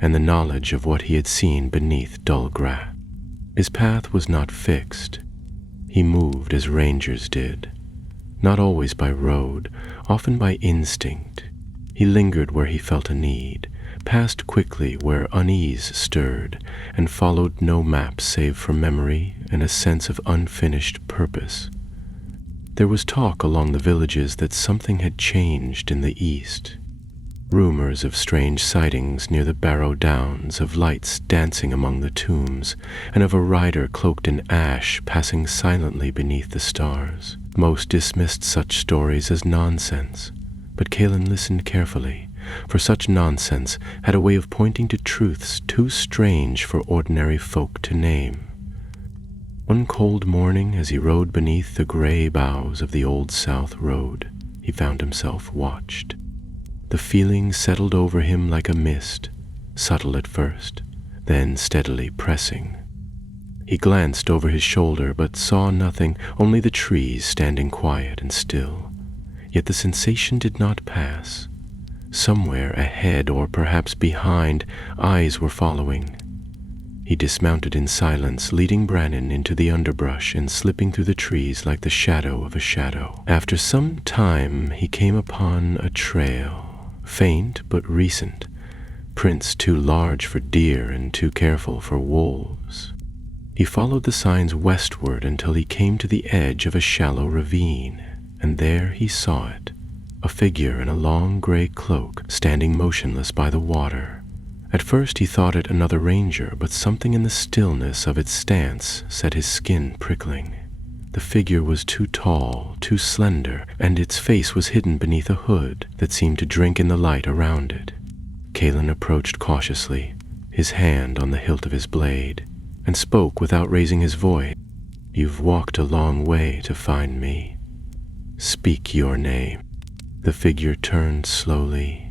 and the knowledge of what he had seen beneath Dulgrat. His path was not fixed. He moved as rangers did, not always by road, often by instinct. He lingered where he felt a need, passed quickly where unease stirred, and followed no map save for memory and a sense of unfinished purpose. There was talk along the villages that something had changed in the east. Rumors of strange sightings near the Barrow Downs, of lights dancing among the tombs, and of a rider cloaked in ash passing silently beneath the stars. Most dismissed such stories as nonsense, but Kaelin listened carefully, for such nonsense had a way of pointing to truths too strange for ordinary folk to name. One cold morning, as he rode beneath the gray boughs of the Old South Road, he found himself watched. The feeling settled over him like a mist, subtle at first, then steadily pressing. He glanced over his shoulder but saw nothing, only the trees standing quiet and still. Yet the sensation did not pass. Somewhere ahead, or perhaps behind, eyes were following. He dismounted in silence, leading Brannon into the underbrush and slipping through the trees like the shadow of a shadow. After some time, he came upon a trail, faint but recent, prints too large for deer and too careful for wolves. He followed the signs westward until he came to the edge of a shallow ravine, and there he saw it, a figure in a long gray cloak standing motionless by the water. At first he thought it another ranger, but something in the stillness of its stance set his skin prickling. The figure was too tall, too slender, and its face was hidden beneath a hood that seemed to drink in the light around it. Callan approached cautiously, his hand on the hilt of his blade, and spoke without raising his voice. "You've walked a long way to find me. Speak your name." The figure turned slowly.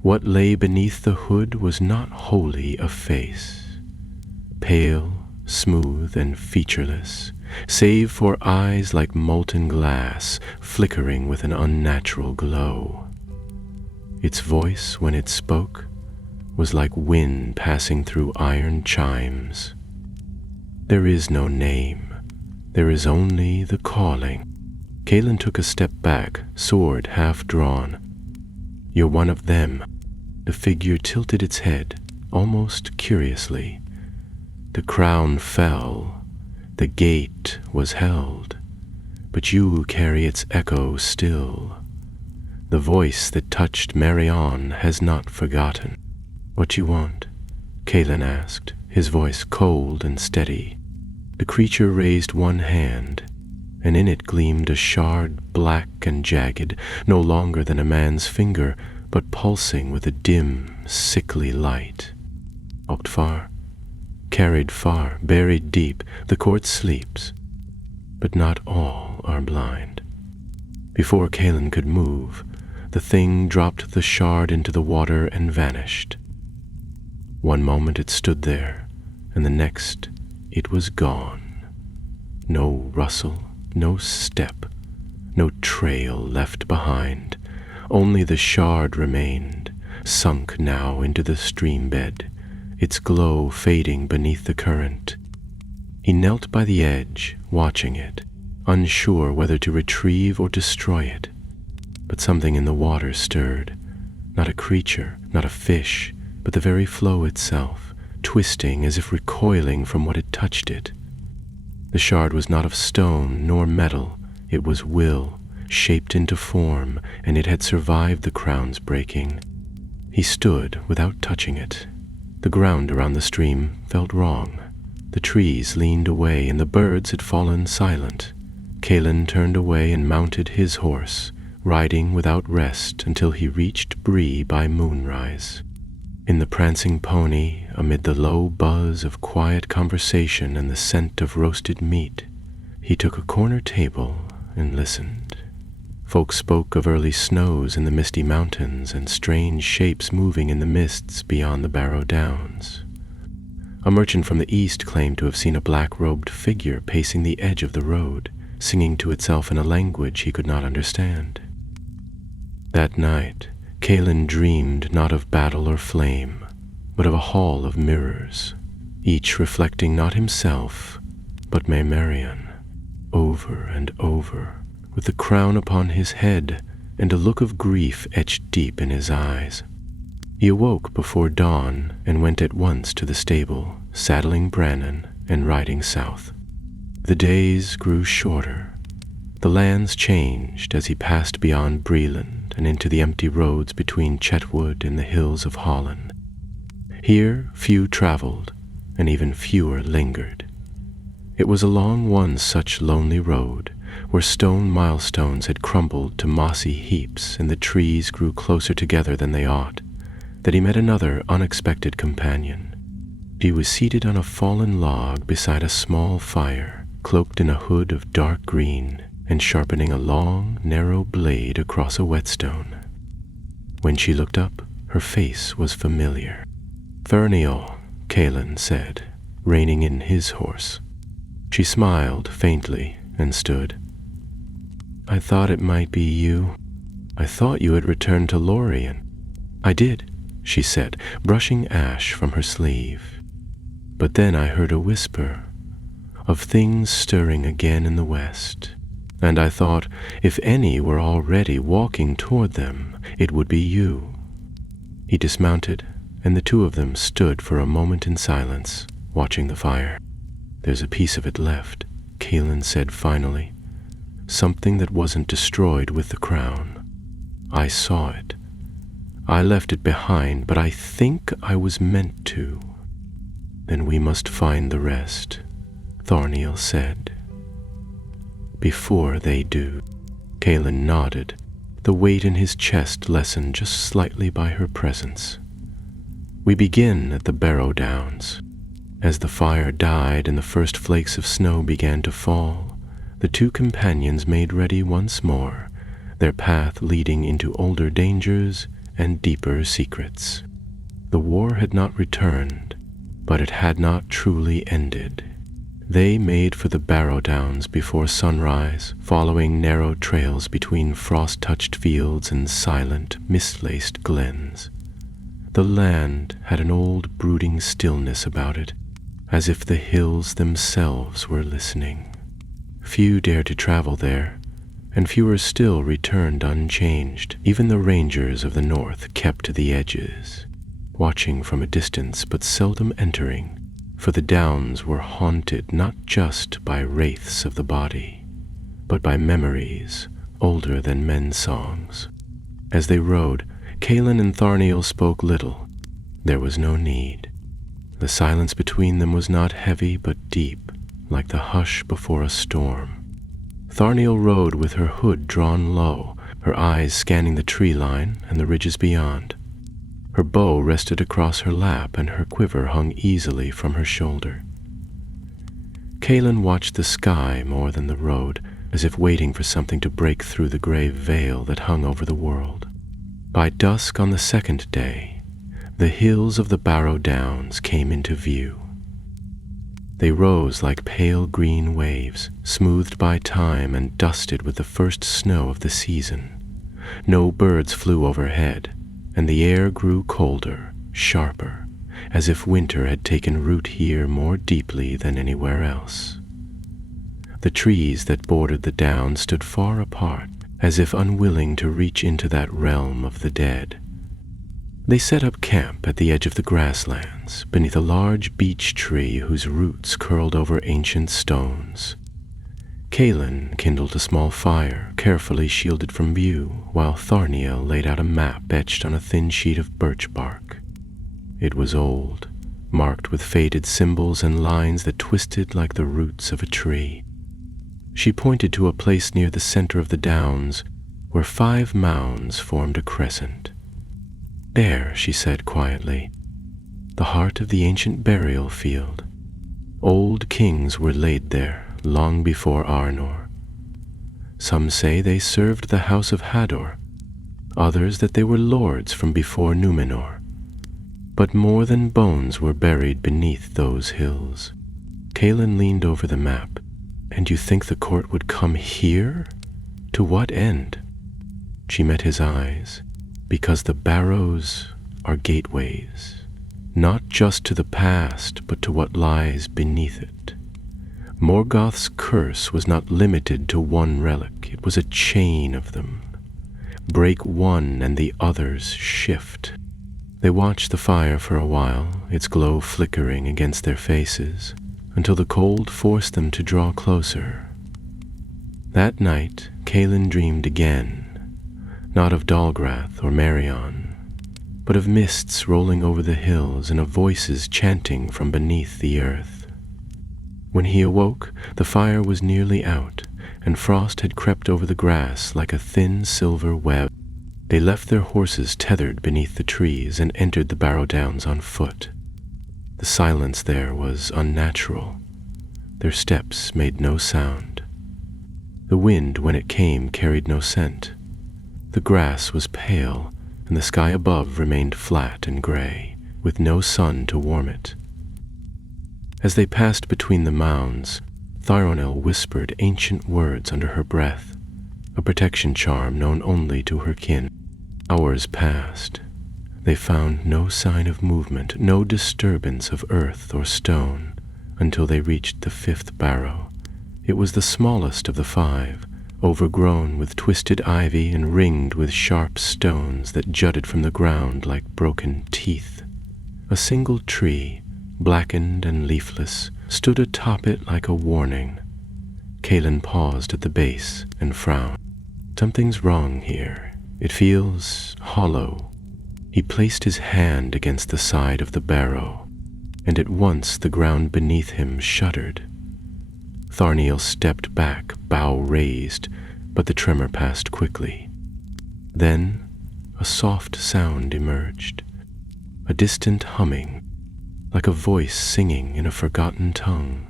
What lay beneath the hood was not wholly a face. Pale, smooth, and featureless, save for eyes like molten glass, flickering with an unnatural glow. Its voice, when it spoke, was like wind passing through iron chimes. There is no name. There is only the calling. Callan took a step back, sword half drawn. "You're one of them." The figure tilted its head, almost curiously. The crown fell. The gate was held. But you carry its echo still. The voice that touched Marion has not forgotten. "What you want?" Callan asked, his voice cold and steady. The creature raised one hand, and in it gleamed a shard black and jagged, no longer than a man's finger, but pulsing with a dim, sickly light. "Walked far, carried far, buried deep, the court sleeps, but not all are blind." Before Callan could move, the thing dropped the shard into the water and vanished. One moment it stood there, and the next it was gone. No rustle, no step, no trail left behind. Only the shard remained, sunk now into the stream bed, its glow fading beneath the current. He knelt by the edge, watching it, unsure whether to retrieve or destroy it. But something in the water stirred, not a creature, not a fish, but the very flow itself, twisting as if recoiling from what had touched it. The shard was not of stone nor metal, it was will, shaped into form, and it had survived the crown's breaking. He stood without touching it. The ground around the stream felt wrong. The trees leaned away, and the birds had fallen silent. Callan turned away and mounted his horse, riding without rest until he reached Bree by moonrise. In the prancing pony, amid the low buzz of quiet conversation and the scent of roasted meat, he took a corner table and listened. Folk spoke of early snows in the misty mountains and strange shapes moving in the mists beyond the Barrow Downs. A merchant from the east claimed to have seen a black-robed figure pacing the edge of the road, singing to itself in a language he could not understand. That night, Callan dreamed not of battle or flame, but of a hall of mirrors, each reflecting not himself, but Marion, over and over, with the crown upon his head and a look of grief etched deep in his eyes. He awoke before dawn and went at once to the stable, saddling Brannon and riding south. The days grew shorter. The lands changed as he passed beyond Breeland and into the empty roads between Chetwood and the hills of Holland. Here few traveled, and even fewer lingered. It was along one such lonely road, where stone milestones had crumbled to mossy heaps and the trees grew closer together than they ought, that he met another unexpected companion. She was seated on a fallen log beside a small fire, cloaked in a hood of dark green, and sharpening a long, narrow blade across a whetstone. When she looked up, her face was familiar. "Ferniol," Callan said, reining in his horse. She smiled faintly and stood. "I thought it might be you. I thought you had returned to Lorien." "I did," she said, brushing ash from her sleeve. "But then I heard a whisper of things stirring again in the west, and I thought if any were already walking toward them, it would be you." He dismounted, and the two of them stood for a moment in silence, watching the fire. "There's a piece of it left," Kaelin said finally. "Something that wasn't destroyed with the crown. I saw it. I left it behind, but I think I was meant to." "Then we must find the rest," Tharniel said. "Before they do." Kaelin nodded, the weight in his chest lessened just slightly by her presence. "We begin at the Barrow Downs." As the fire died and the first flakes of snow began to fall, the two companions made ready once more, their path leading into older dangers and deeper secrets. The war had not returned, but it had not truly ended. They made for the Barrow Downs before sunrise, following narrow trails between frost-touched fields and silent, mist-laced glens. The land had an old, brooding stillness about it, as if the hills themselves were listening. Few dared to travel there, and fewer still returned unchanged. Even the rangers of the north kept to the edges, watching from a distance but seldom entering, for the downs were haunted not just by wraiths of the body, but by memories older than men's songs. As they rode, Kaelin and Tharniel spoke little. There was no need. The silence between them was not heavy but deep, like the hush before a storm. Tharniel rode with her hood drawn low, her eyes scanning the tree line and the ridges beyond. Her bow rested across her lap and her quiver hung easily from her shoulder. Kaelin watched the sky more than the road, as if waiting for something to break through the gray veil that hung over the world. By dusk on the second day, the hills of the Barrow Downs came into view. They rose like pale green waves, smoothed by time and dusted with the first snow of the season. No birds flew overhead, and the air grew colder, sharper, as if winter had taken root here more deeply than anywhere else. The trees that bordered the downs stood far apart, as if unwilling to reach into that realm of the dead. They set up camp at the edge of the grasslands, beneath a large beech tree whose roots curled over ancient stones. Kaelin kindled a small fire, carefully shielded from view, while Tharniel laid out a map etched on a thin sheet of birch bark. It was old, marked with faded symbols and lines that twisted like the roots of a tree. She pointed to a place near the center of the downs, where 5 mounds formed a crescent. "There," she said quietly, "the heart of the ancient burial field. Old kings were laid there long before Arnor. Some say they served the house of Hador, others that they were lords from before Numenor. But more than bones were buried beneath those hills." Kaelin leaned over the map. "And you think the court would come here? To what end?" She met his eyes. "Because the barrows are gateways, not just to the past, but to what lies beneath it. Morgoth's curse was not limited to one relic. It was a chain of them. Break one and the others shift." They watched the fire for a while, its glow flickering against their faces, until the cold forced them to draw closer. That night, Kaelin dreamed again, not of Dalgrath or Marion, but of mists rolling over the hills and of voices chanting from beneath the earth. When he awoke, the fire was nearly out, and frost had crept over the grass like a thin silver web. They left their horses tethered beneath the trees and entered the Barrow Downs on foot. The silence there was unnatural. Their steps made no sound. The wind, when it came, carried no scent. The grass was pale, and the sky above remained flat and gray, with no sun to warm it. As they passed between the mounds, Tharniel whispered ancient words under her breath, a protection charm known only to her kin. Hours passed. They found no sign of movement, no disturbance of earth or stone, until they reached the 5th barrow. It was the smallest of the 5, overgrown with twisted ivy and ringed with sharp stones that jutted from the ground like broken teeth. A single tree, blackened and leafless, stood atop it like a warning. Calen paused at the base and frowned. Something's wrong here. It feels hollow. He placed his hand against the side of the barrow, and at once the ground beneath him shuddered. Tharniel stepped back, bow raised, but the tremor passed quickly. Then a soft sound emerged, a distant humming, like a voice singing in a forgotten tongue.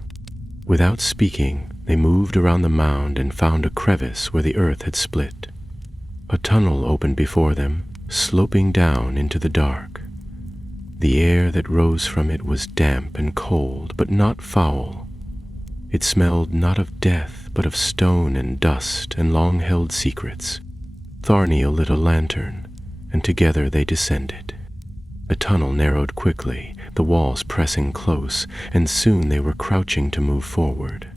Without speaking, they moved around the mound and found a crevice where the earth had split. A tunnel opened before them, sloping down into the dark. The air that rose from it was damp and cold, but not foul. It smelled not of death, but of stone and dust and long-held secrets. Tharniel lit a lantern, and together they descended. The tunnel narrowed quickly, the walls pressing close, and soon they were crouching to move forward.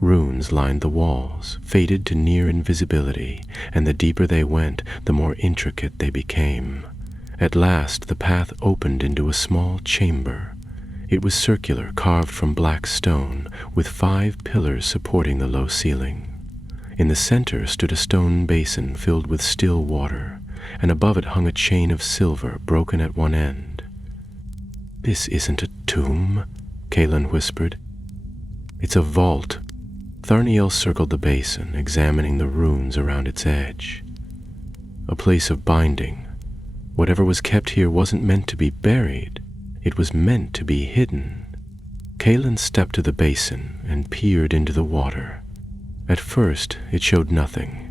Runes lined the walls, faded to near invisibility, and the deeper they went, the more intricate they became. At last the path opened into a small chamber. It was circular, carved from black stone, with 5 pillars supporting the low ceiling. In the center stood a stone basin filled with still water, and above it hung a chain of silver broken at one end. "This isn't a tomb," Calen whispered. "It's a vault." Tharniel circled the basin, examining the runes around its edge. A place of binding. Whatever was kept here wasn't meant to be buried. It was meant to be hidden. Calen stepped to the basin and peered into the water. At first, it showed nothing.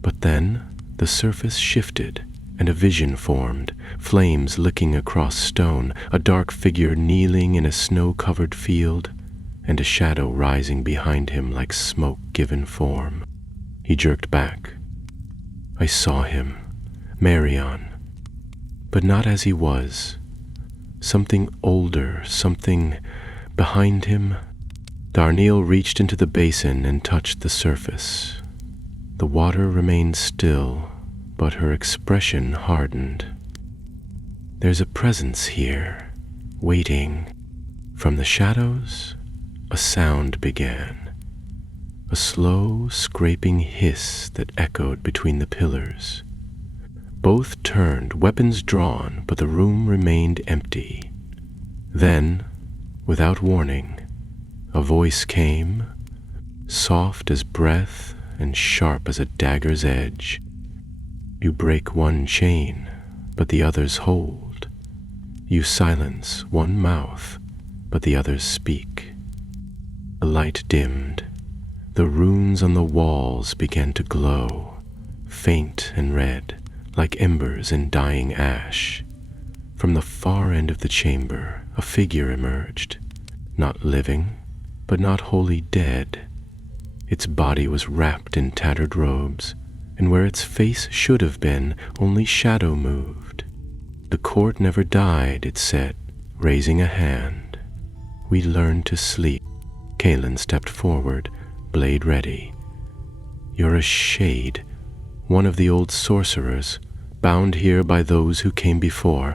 But then, the surface shifted, and a vision formed, flames licking across stone, a dark figure kneeling in a snow-covered field, and a shadow rising behind him like smoke given form. He jerked back. I saw him, Marion, but not as he was. Something older, something behind him. Tharniel reached into the basin and touched the surface. The water remained still, but her expression hardened. There's a presence here, waiting. From the shadows, a sound began, a slow, scraping hiss that echoed between the pillars. Both turned, weapons drawn, but the room remained empty. Then, without warning, a voice came, soft as breath and sharp as a dagger's edge. You break one chain, but the others hold. You silence one mouth, but the others speak. The light dimmed. The runes on the walls began to glow, faint and red, like embers in dying ash. From the far end of the chamber, a figure emerged, not living, but not wholly dead. Its body was wrapped in tattered robes, and where its face should have been, only shadow moved. The court never died, it said, raising a hand. We learned to sleep. Calen stepped forward, blade ready. You're a shade, one of the old sorcerers, bound here by those who came before.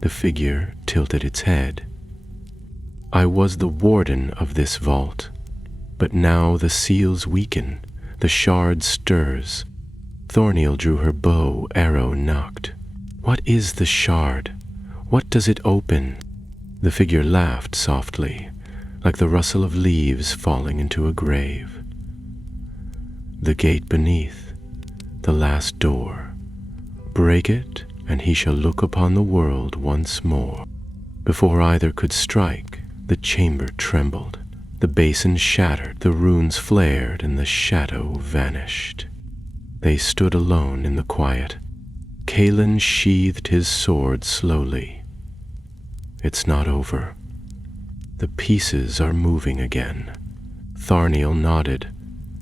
The figure tilted its head. I was the warden of this vault, but now the seals weaken, the shard stirs. Tharniel drew her bow, arrow nocked. What is the shard? What does it open? The figure laughed softly, like the rustle of leaves falling into a grave. The gate beneath, the last door. Break it, and he shall look upon the world once more. Before either could strike, the chamber trembled. The basin shattered, the runes flared, and the shadow vanished. They stood alone in the quiet. Calen sheathed his sword slowly. It's not over. The pieces are moving again. Tharniel nodded,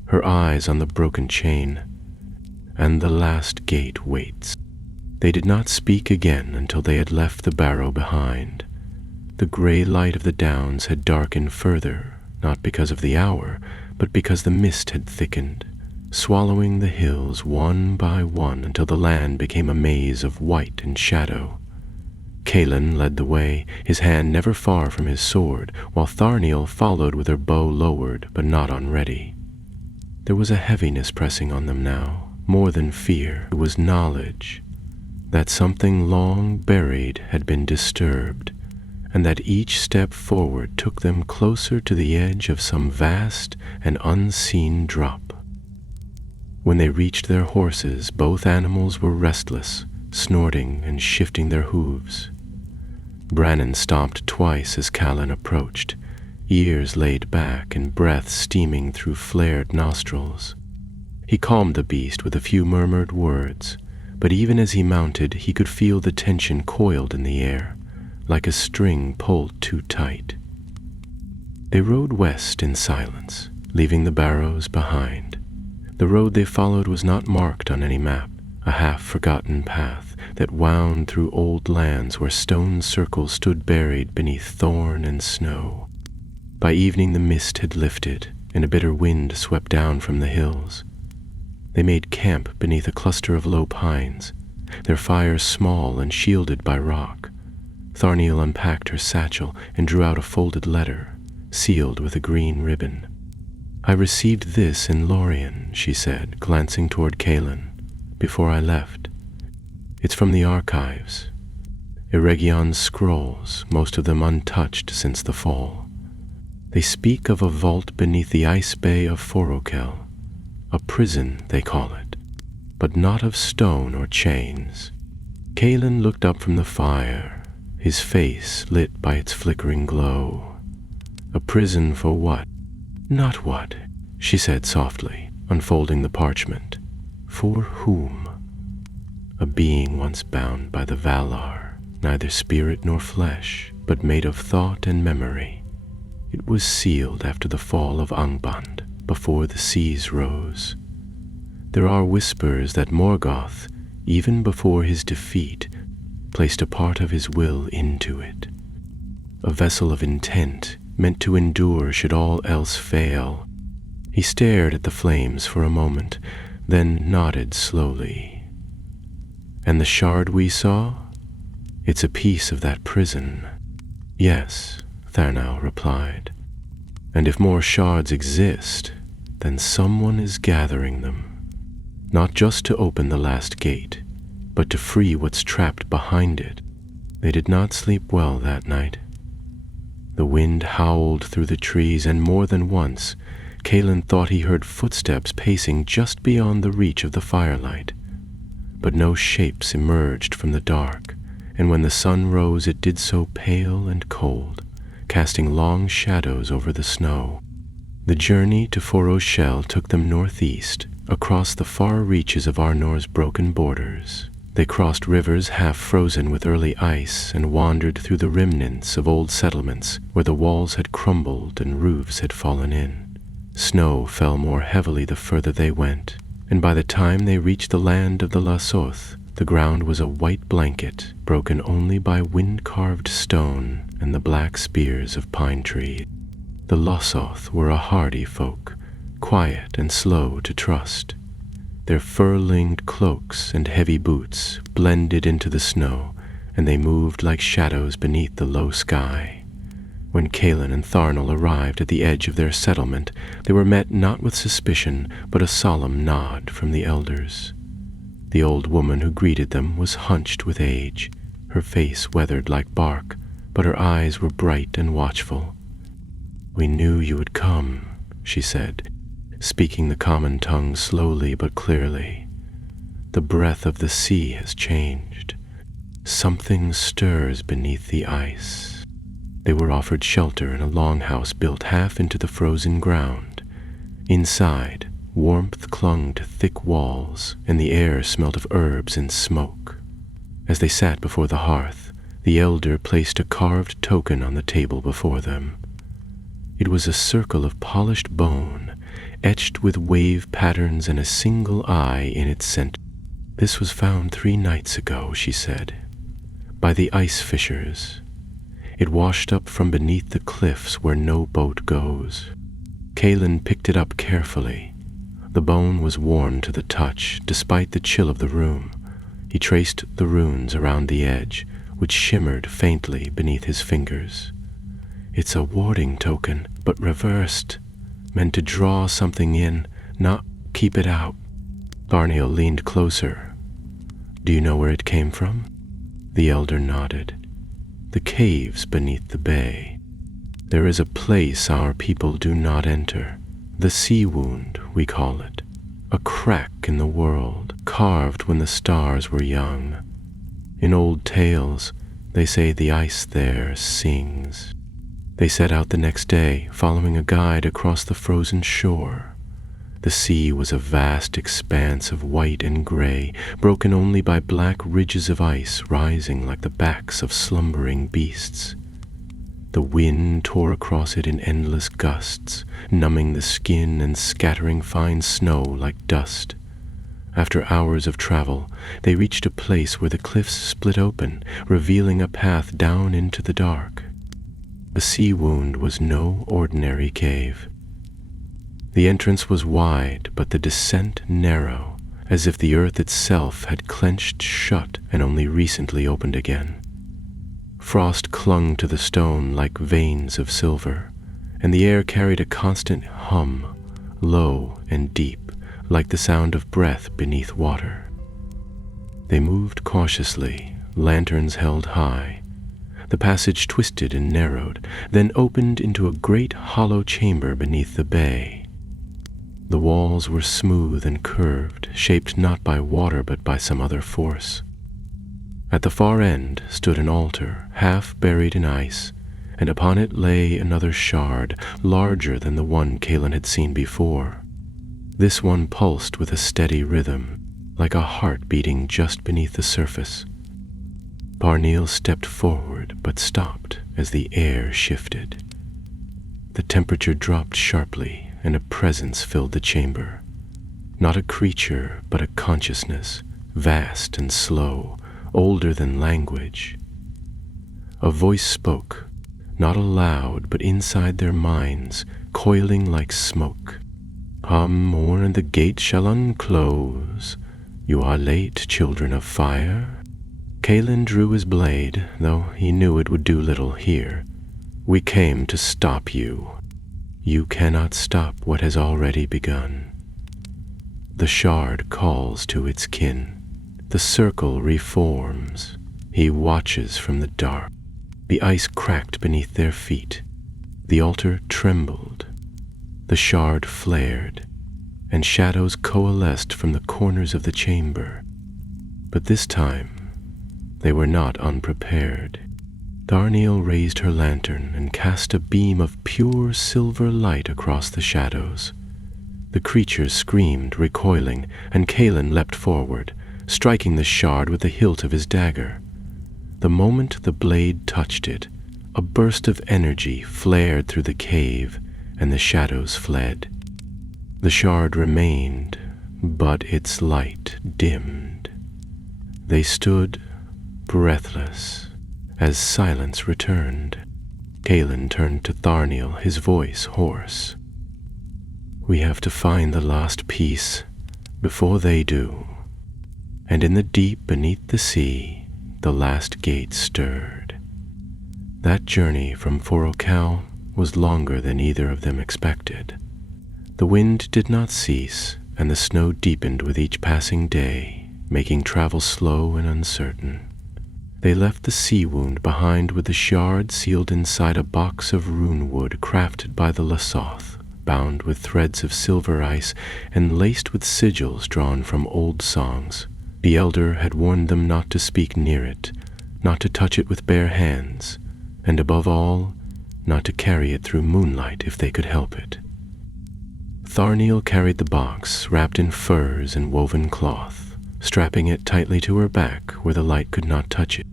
her eyes on the broken chain. And the last gate waits. They did not speak again until they had left the barrow behind. The gray light of the downs had darkened further, not because of the hour, but because the mist had thickened, swallowing the hills one by one until the land became a maze of white and shadow. Cailan led the way, his hand never far from his sword, while Tharniel followed with her bow lowered but not unready. There was a heaviness pressing on them now, more than fear. It was knowledge that something long buried had been disturbed, and that each step forward took them closer to the edge of some vast and unseen drop. When they reached their horses, both animals were restless, snorting and shifting their hooves. Brannon stomped twice as Callan approached, ears laid back and breath steaming through flared nostrils. He calmed the beast with a few murmured words, but even as he mounted, he could feel the tension coiled in the air, like a string pulled too tight. They rode west in silence, leaving the barrows behind. The road they followed was not marked on any map, a half-forgotten path that wound through old lands where stone circles stood buried beneath thorn and snow. By evening the mist had lifted, and a bitter wind swept down from the hills. They made camp beneath a cluster of low pines, their fires small and shielded by rock. Tharniel unpacked her satchel and drew out a folded letter, sealed with a green ribbon. "I received this in Lorien," she said, glancing toward Cailan, "before I left. It's from the archives. Eregion's scrolls, most of them untouched since the fall. They speak of a vault beneath the ice bay of Forokel, a prison, they call it, but not of stone or chains." Cailan looked up from the fire, his face lit by its flickering glow. "A prison for what?" "Not what," she said softly, unfolding the parchment. "For whom?" "A being once bound by the Valar, neither spirit nor flesh, but made of thought and memory. It was sealed after the fall of Angband, before the seas rose. There are whispers that Morgoth, even before his defeat, placed a part of his will into it. A vessel of intent, meant to endure should all else fail." He stared at the flames for a moment, then nodded slowly. "And the shard we saw? It's a piece of that prison." "Yes," Tharnau replied. "And if more shards exist, then someone is gathering them. Not just to open the last gate, but to free what's trapped behind it." They did not sleep well that night. The wind howled through the trees, and more than once, Cailan thought he heard footsteps pacing just beyond the reach of the firelight. But no shapes emerged from the dark, and when the sun rose it did so pale and cold, casting long shadows over the snow. The journey to Foroshel took them northeast, across the far reaches of Arnor's broken borders. They crossed rivers half frozen with early ice and wandered through the remnants of old settlements where the walls had crumbled and roofs had fallen in. Snow fell more heavily the further they went, and by the time they reached the land of the Lasoth, the ground was a white blanket, broken only by wind-carved stone and the black spears of pine trees. The Lasoth were a hardy folk, quiet and slow to trust. Their fur-linged cloaks and heavy boots blended into the snow, and they moved like shadows beneath the low sky. When Cailan and Tharnel arrived at the edge of their settlement, they were met not with suspicion, but a solemn nod from the elders. The old woman who greeted them was hunched with age, her face weathered like bark, but her eyes were bright and watchful. "We knew you would come," she said, speaking the common tongue slowly but clearly. "The breath of the sea has changed. Something stirs beneath the ice." They were offered shelter in a longhouse built half into the frozen ground. Inside, warmth clung to thick walls, and the air smelt of herbs and smoke. As they sat before the hearth, the elder placed a carved token on the table before them. It was a circle of polished bone, etched with wave patterns and a single eye in its center. "This was found 3 nights ago," she said, "by the ice fissures. It washed up from beneath the cliffs where no boat goes." Calin picked it up carefully. The bone was warm to the touch, despite the chill of the room. He traced the runes around the edge, which shimmered faintly beneath his fingers. "It's a warding token, but reversed, meant to draw something in, not keep it out." Tharniel leaned closer. "Do you know where it came from?" The elder nodded. "The caves beneath the bay. There is a place our people do not enter. The Sea Wound, we call it. A crack in the world, carved when the stars were young. In old tales, they say the ice there sings." They set out the next day, following a guide across the frozen shore. The sea was a vast expanse of white and gray, broken only by black ridges of ice rising like the backs of slumbering beasts. The wind tore across it in endless gusts, numbing the skin and scattering fine snow like dust. After hours of travel, they reached a place where the cliffs split open, revealing a path down into the dark. The Sea Wound was no ordinary cave. The entrance was wide, but the descent narrow, as if the earth itself had clenched shut and only recently opened again. Frost clung to the stone like veins of silver, and the air carried a constant hum, low and deep, like the sound of breath beneath water. They moved cautiously, lanterns held high. The passage twisted and narrowed, then opened into a great hollow chamber beneath the bay. The walls were smooth and curved, shaped not by water but by some other force. At the far end stood an altar, half buried in ice, and upon it lay another shard, larger than the one Calin had seen before. This one pulsed with a steady rhythm, like a heart beating just beneath the surface. Tharniel stepped forward, but stopped as the air shifted. The temperature dropped sharply, and a presence filled the chamber. Not a creature, but a consciousness, vast and slow, older than language. A voice spoke, not aloud, but inside their minds, coiling like smoke. "Come more, and the gate shall unclose. You are late, children of fire." Calin drew his blade, though he knew it would do little here. "We came to stop you. You cannot stop what has already begun." The shard calls to its kin. The circle reforms. He watches from the dark. The ice cracked beneath their feet. The altar trembled. The shard flared, and shadows coalesced from the corners of the chamber. But this time, they were not unprepared. Tharniel raised her lantern and cast a beam of pure silver light across the shadows. The creatures screamed, recoiling, and Calin leapt forward, striking the shard with the hilt of his dagger. The moment the blade touched it, a burst of energy flared through the cave, and the shadows fled. The shard remained, but its light dimmed. They stood breathless, as silence returned. Calin turned to Tharniel, his voice hoarse. "We have to find the lost piece before they do." And in the deep beneath the sea, the last gate stirred. That journey from Forocal was longer than either of them expected. The wind did not cease, and the snow deepened with each passing day, making travel slow and uncertain. They left the Sea Wound behind with the shard sealed inside a box of rune wood crafted by the Lasoth, bound with threads of silver ice and laced with sigils drawn from old songs. The elder had warned them not to speak near it, not to touch it with bare hands, and above all, not to carry it through moonlight if they could help it. Tharniel carried the box, wrapped in furs and woven cloth, strapping it tightly to her back where the light could not touch it.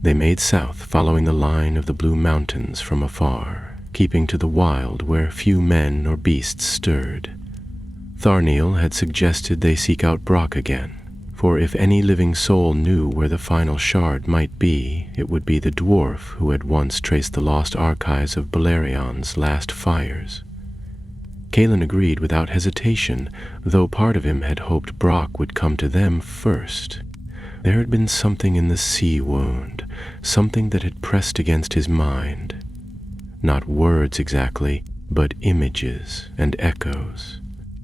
They made south, following the line of the blue mountains from afar, keeping to the wild where few men or beasts stirred. Tharniel had suggested they seek out Brock again, For if any living soul knew where the final shard might be, it would be the dwarf who had once traced the lost archives of Balerion's last fires. Calen agreed without hesitation, though part of him had hoped Brock would come to them first. There had been something in the sea wound, something that had pressed against his mind. Not words exactly, but images and echoes,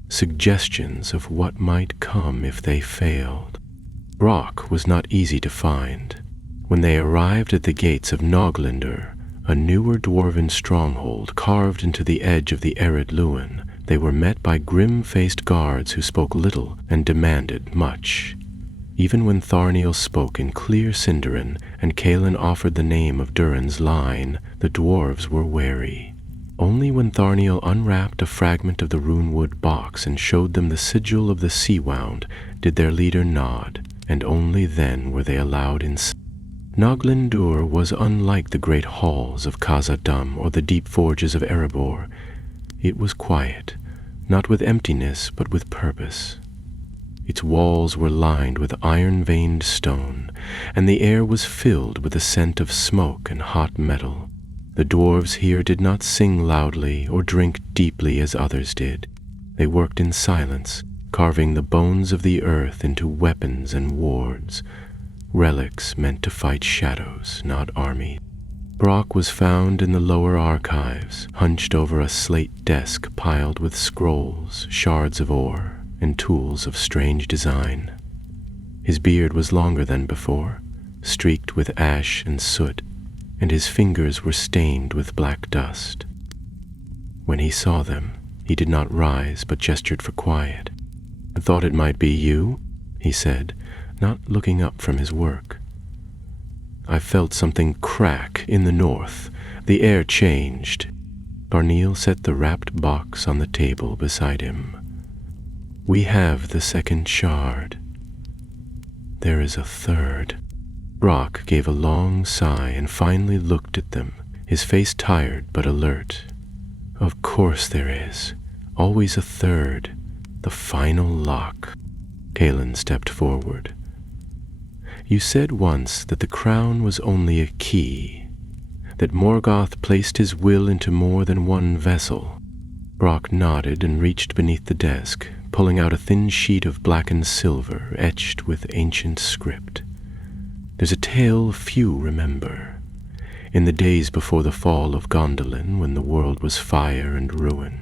suggestions of what might come if they failed. Brock was not easy to find. When they arrived at the gates of Noglindr, a newer dwarven stronghold carved into the edge of the arid Luin, they were met by grim-faced guards who spoke little and demanded much. Even when Tharniel spoke in clear Sindarin and Calen offered the name of Durin's line, the dwarves were wary. Only when Tharniel unwrapped a fragment of the runewood box and showed them the sigil of the Sea-Wound did their leader nod, and only then were they allowed inside. Noglindr was unlike the great halls of Khazad-dûm or the deep forges of Erebor. It was quiet, not with emptiness but with purpose. Its walls were lined with iron-veined stone, and the air was filled with the scent of smoke and hot metal. The dwarves here did not sing loudly or drink deeply as others did. They worked in silence, carving the bones of the earth into weapons and wards, relics meant to fight shadows, not armies. Brock was found in the lower archives, hunched over a slate desk piled with scrolls, shards of ore, and tools of strange design. His beard was longer than before, streaked with ash and soot, and his fingers were stained with black dust. When he saw them, he did not rise but gestured for quiet. "I thought it might be you," he said, not looking up from his work. "I felt something crack in the north. The air changed." Tharniel set the wrapped box on the table beside him. "We have the second shard. There is a third." Brock gave a long sigh and finally looked at them, his face tired but alert. "Of course there is. Always a third. The final lock." Calen stepped forward. "You said once that the crown was only a key, that Morgoth placed his will into more than one vessel." Brock nodded and reached beneath the desk, pulling out a thin sheet of blackened silver etched with ancient script. "There's a tale few remember. In the days before the fall of Gondolin, when the world was fire and ruin,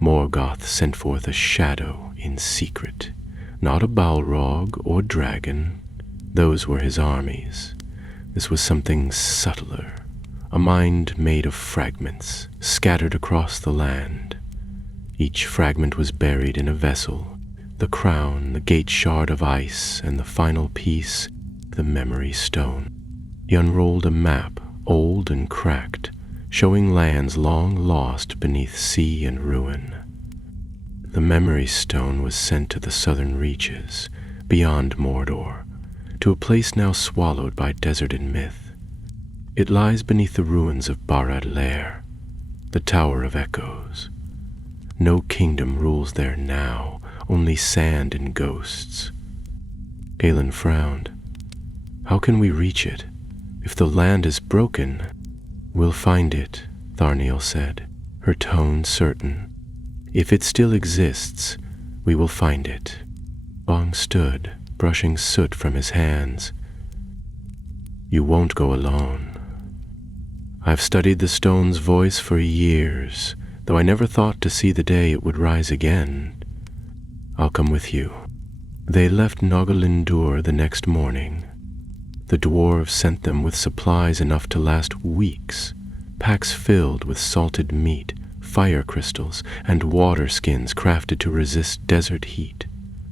Morgoth sent forth a shadow in secret. Not a Balrog or dragon. Those were his armies. This was something subtler, a mind made of fragments, scattered across the land. Each fragment was buried in a vessel, the crown, the gate shard of ice, and the final piece, the memory stone." He unrolled a map, old and cracked, showing lands long lost beneath sea and ruin. The memory stone was sent to the southern reaches, beyond Mordor, to a place now swallowed by desert and myth. It lies beneath the ruins of Barad-Lair, the Tower of Echoes. No kingdom rules there now, only sand and ghosts. Calen frowned. "How can we reach it? If the land is broken—" "We'll find it," Tharniel said, her tone certain. "If it still exists, we will find it." Bong stood, brushing soot from his hands. "You won't go alone. I've studied the stone's voice for years, though I never thought to see the day it would rise again. I'll come with you." They left Noglindr the next morning. The dwarves sent them with supplies enough to last weeks, packs filled with salted meat, fire crystals, and water skins crafted to resist desert heat.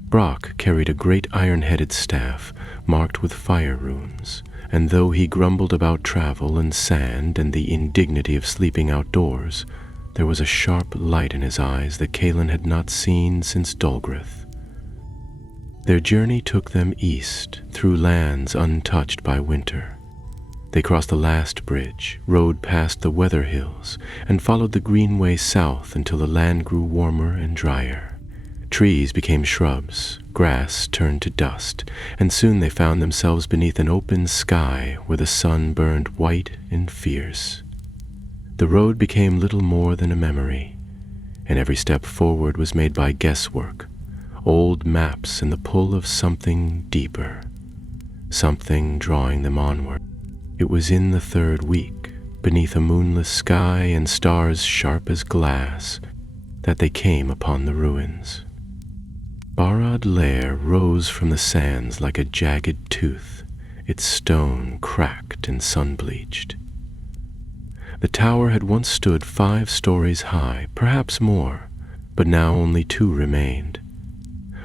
Brock carried a great iron-headed staff marked with fire runes, and though he grumbled about travel and sand and the indignity of sleeping outdoors, there was a sharp light in his eyes that Calen had not seen since Dulgrith. Their journey took them east, through lands untouched by winter. They crossed the last bridge, rode past the weather hills, and followed the greenway south until the land grew warmer and drier. Trees became shrubs, grass turned to dust, and soon they found themselves beneath an open sky where the sun burned white and fierce. The road became little more than a memory, and every step forward was made by guesswork, old maps and the pull of something deeper, something drawing them onward. It was in the third week, beneath a moonless sky and stars sharp as glass, that they came upon the ruins. Barad Lair rose from the sands like a jagged tooth, its stone cracked and sun-bleached. The tower had once stood 5 stories high, perhaps more, but now only 2 remained.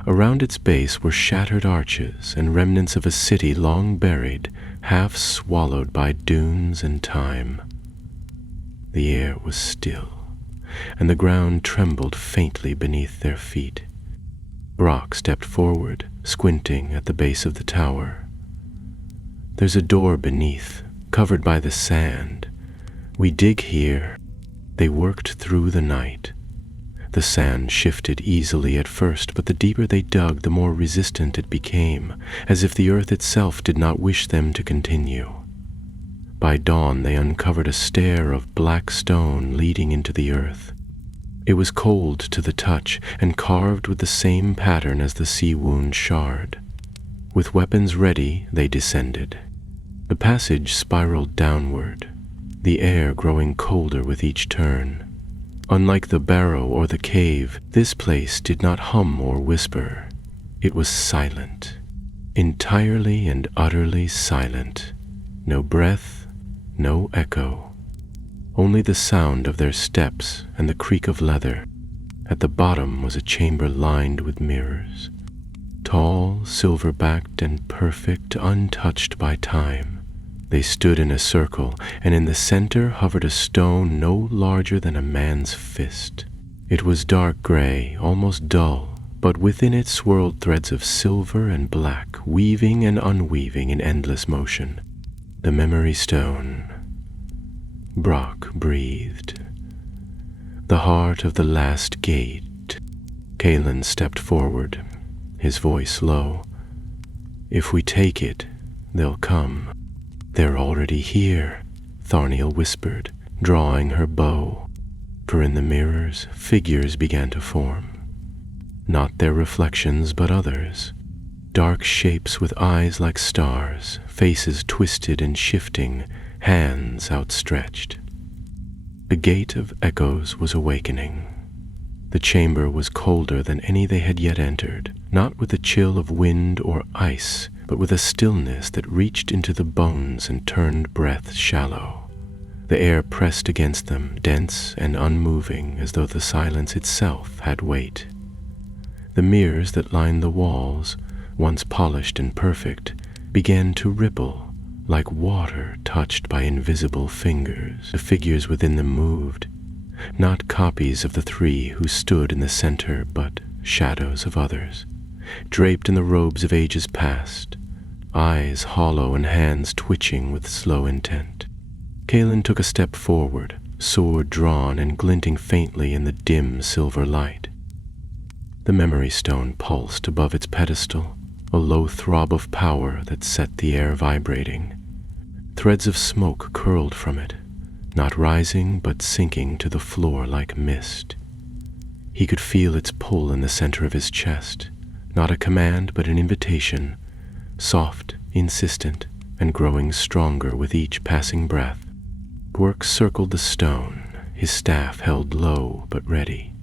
Around its base were shattered arches and remnants of a city long buried, half swallowed by dunes and time. The air was still, and the ground trembled faintly beneath their feet. Brock stepped forward, squinting at the base of the tower. "There's a door beneath, covered by the sand. We dig here." They worked through the night. The sand shifted easily at first, but the deeper they dug, the more resistant it became, as if the earth itself did not wish them to continue. By dawn they uncovered a stair of black stone leading into the earth. It was cold to the touch and carved with the same pattern as the sea-wound shard. With weapons ready, they descended. The passage spiraled downward, the air growing colder with each turn. Unlike the barrow or the cave, this place did not hum or whisper. It was silent, entirely and utterly silent. No breath, no echo. Only the sound of their steps and the creak of leather. At the bottom was a chamber lined with mirrors, tall, silver-backed, and perfect, untouched by time. They stood in a circle, and in the center hovered a stone no larger than a man's fist. It was dark gray, almost dull, but within it swirled threads of silver and black, weaving and unweaving in endless motion. The memory stone. Brock breathed. The heart of the last gate. Kalen stepped forward, his voice low. "If we take it, they'll come." "They're already here," Tharniel whispered, drawing her bow. For in the mirrors, figures began to form. Not their reflections, but others. Dark shapes with eyes like stars, faces twisted and shifting, hands outstretched. The gate of echoes was awakening. The chamber was colder than any they had yet entered, not with the chill of wind or ice, but with a stillness that reached into the bones and turned breath shallow. The air pressed against them, dense and unmoving, as though the silence itself had weight. The mirrors that lined the walls, once polished and perfect, began to ripple, like water touched by invisible fingers. The figures within them moved, not copies of the 3 who stood in the center, but shadows of others, draped in the robes of ages past, eyes hollow and hands twitching with slow intent. Kalen took a step forward, sword drawn and glinting faintly in the dim silver light. The memory stone pulsed above its pedestal, a low throb of power that set the air vibrating. Threads of smoke curled from it, not rising but sinking to the floor like mist. He could feel its pull in the center of his chest, not a command but an invitation, soft, insistent, and growing stronger with each passing breath. Work circled the stone, his staff held low but ready.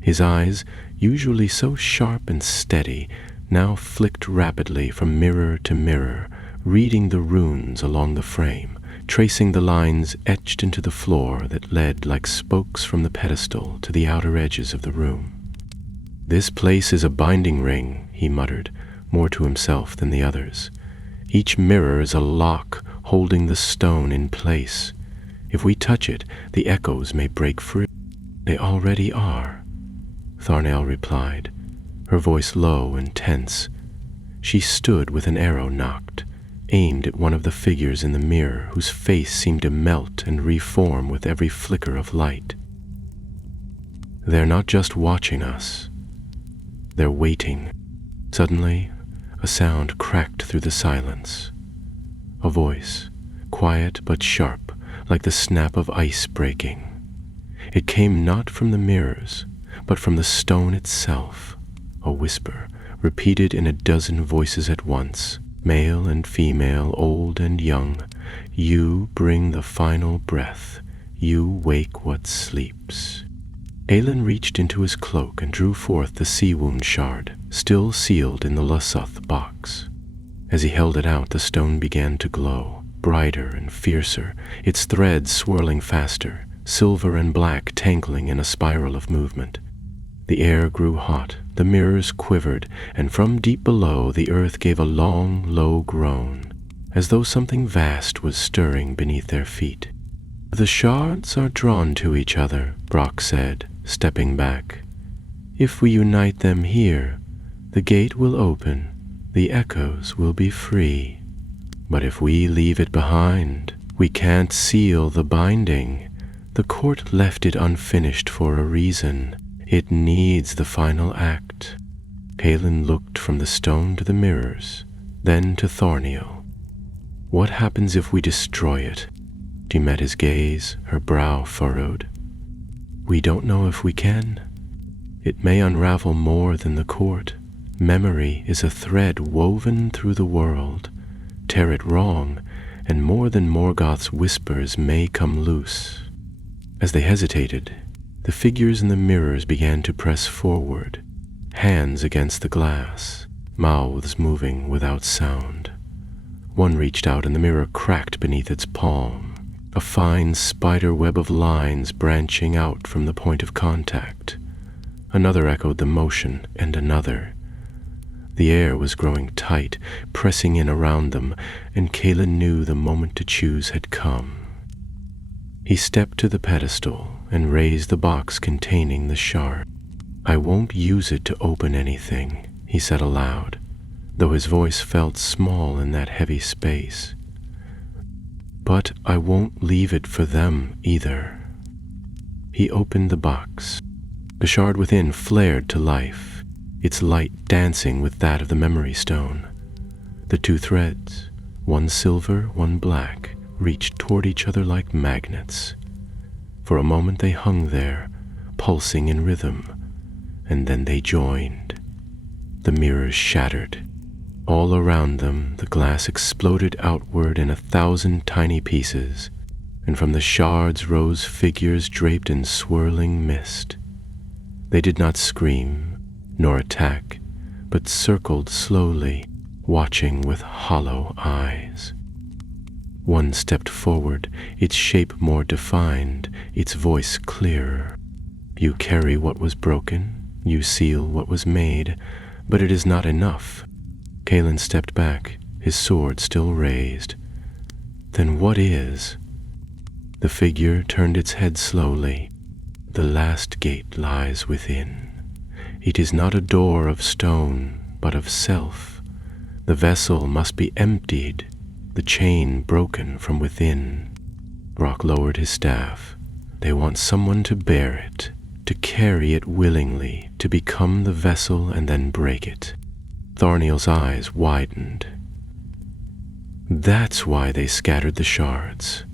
His eyes, usually so sharp and steady, now flicked rapidly from mirror to mirror, reading the runes along the frame, tracing the lines etched into the floor that led like spokes from the pedestal to the outer edges of the room. "This place is a binding ring," he muttered, more to himself than the others. "Each mirror is a lock holding the stone in place. If we touch it, the echoes may break free." "They already are," Tharnael replied, her voice low and tense. She stood with an arrow nocked, aimed at one of the figures in the mirror whose face seemed to melt and reform with every flicker of light. "They're not just watching us. They're waiting. Suddenly, a sound cracked through the silence. A voice, quiet but sharp, like the snap of ice breaking. It came not from the mirrors, but from the stone itself. A whisper, repeated in a dozen voices at once, male and female, old and young. You bring the final breath. You wake what sleeps. Aelin reached into his cloak and drew forth the sea wound shard, still sealed in the Lussoth box. As he held it out, the stone began to glow, brighter and fiercer, its threads swirling faster, silver and black tangling in a spiral of movement. The air grew hot, the mirrors quivered, and from deep below the earth gave a long, low groan, as though something vast was stirring beneath their feet. The shards are drawn to each other, Brock said, stepping back. If we unite them here, the gate will open, the echoes will be free. But if we leave it behind, we can't seal the binding. The court left it unfinished for a reason. It needs the final act. Aelin looked from the stone to the mirrors, then to Thorniel. What happens if we destroy it? She met his gaze, her brow furrowed. We don't know if we can. It may unravel more than the court. Memory is a thread woven through the world. Tear it wrong, and more than Morgoth's whispers may come loose. As they hesitated, the figures in the mirrors began to press forward, hands against the glass, mouths moving without sound. One reached out and the mirror cracked beneath its palm, a fine spider web of lines branching out from the point of contact. Another echoed the motion, and another. The air was growing tight, pressing in around them, and Aelin knew the moment to choose had come. He stepped to the pedestal and raised the box containing the shard. I won't use it to open anything, he said aloud, though his voice felt small in that heavy space. But I won't leave it for them either. He opened the box. The shard within flared to life, its light dancing with that of the memory stone. The two threads, one silver, one black, reached toward each other like magnets. For a moment they hung there, pulsing in rhythm, and then they joined. The mirrors shattered. All around them, the glass exploded outward in 1,000 tiny pieces, and from the shards rose figures draped in swirling mist. They did not scream, nor attack, but circled slowly, watching with hollow eyes. One stepped forward, its shape more defined, its voice clearer. You carry what was broken, you seal what was made, but it is not enough. Aelin stepped back, his sword still raised. Then what is? The figure turned its head slowly. The last gate lies within. It is not a door of stone, but of self. The vessel must be emptied, the chain broken from within. Brock lowered his staff. They want someone to bear it, to carry it willingly, to become the vessel and then break it. Thorniel's eyes widened. That's why they scattered the shards.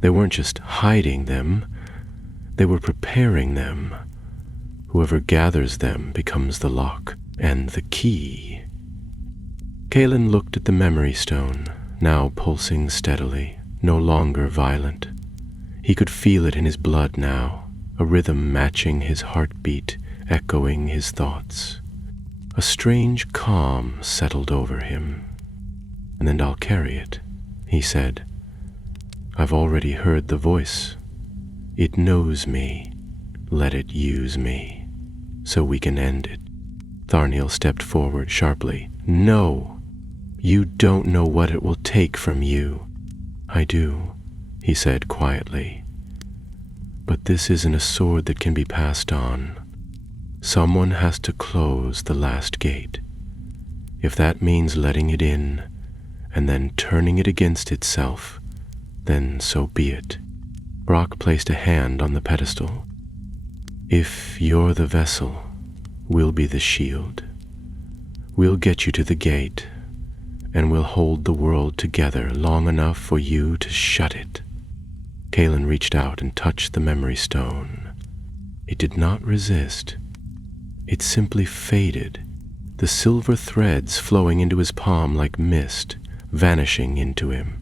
They weren't just hiding them, they were preparing them. Whoever gathers them becomes the lock and the key. Aelin looked at the memory stone, now pulsing steadily, no longer violent. He could feel it in his blood now, a rhythm matching his heartbeat, echoing his thoughts. A strange calm settled over him. And then I'll carry it, he said. I've already heard the voice. It knows me. Let it use me, so we can end it. Thorniel stepped forward sharply. No! You don't know what it will take from you. I do, he said quietly. But this isn't a sword that can be passed on. Someone has to close the last gate. If that means letting it in, and then turning it against itself, then so be it. Brock placed a hand on the pedestal. If you're the vessel, We'll be the shield. We'll get you to the gate, and we'll hold the world together long enough for you to shut it." Kaelin reached out and touched the memory stone. It did not resist. It simply faded, the silver threads flowing into his palm like mist, vanishing into him.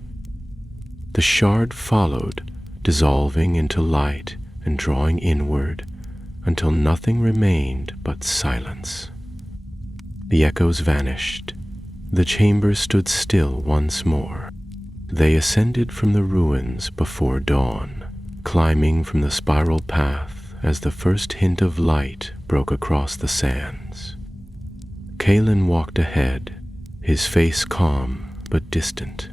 The shard followed, dissolving into light and drawing inward, until nothing remained but silence. The echoes vanished. The chamber stood still once more. They ascended from the ruins before dawn, climbing from the spiral path as the first hint of light broke across the sands. Kaelin walked ahead, his face calm but distant,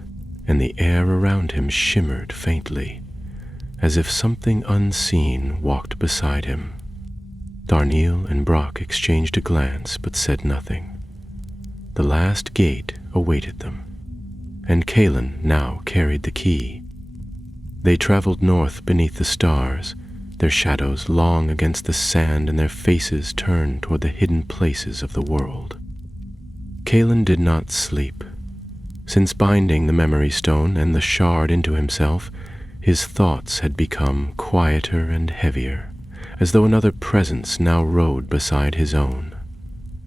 and the air around him shimmered faintly, as if something unseen walked beside him. Tharniel and Brock exchanged a glance but said nothing. The last gate awaited them, and Kaelin now carried the key. They traveled north beneath the stars, their shadows long against the sand and their faces turned toward the hidden places of the world. Kaelin did not sleep. Since binding the memory stone and the shard into himself, his thoughts had become quieter and heavier, as though another presence now rode beside his own.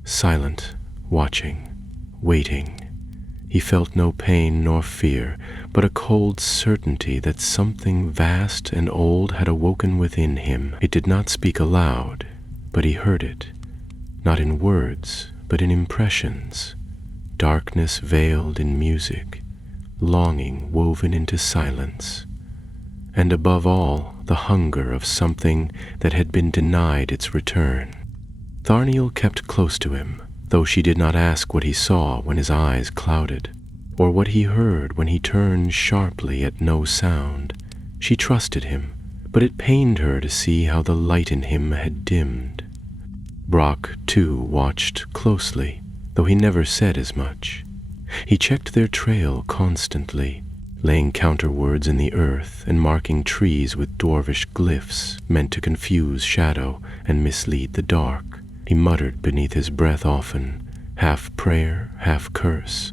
Silent, watching, waiting, he felt no pain nor fear, but a cold certainty that something vast and old had awoken within him. It did not speak aloud, but he heard it, not in words, but in impressions. Darkness veiled in music, longing woven into silence, and above all, the hunger of something that had been denied its return. Tharniel kept close to him, though she did not ask what he saw when his eyes clouded, or what he heard when he turned sharply at no sound. She trusted him, but it pained her to see how the light in him had dimmed. Brock, too, watched closely, though he never said as much. He checked their trail constantly, laying counterwords in the earth and marking trees with dwarvish glyphs meant to confuse shadow and mislead the dark. He muttered beneath his breath often, half prayer, half curse.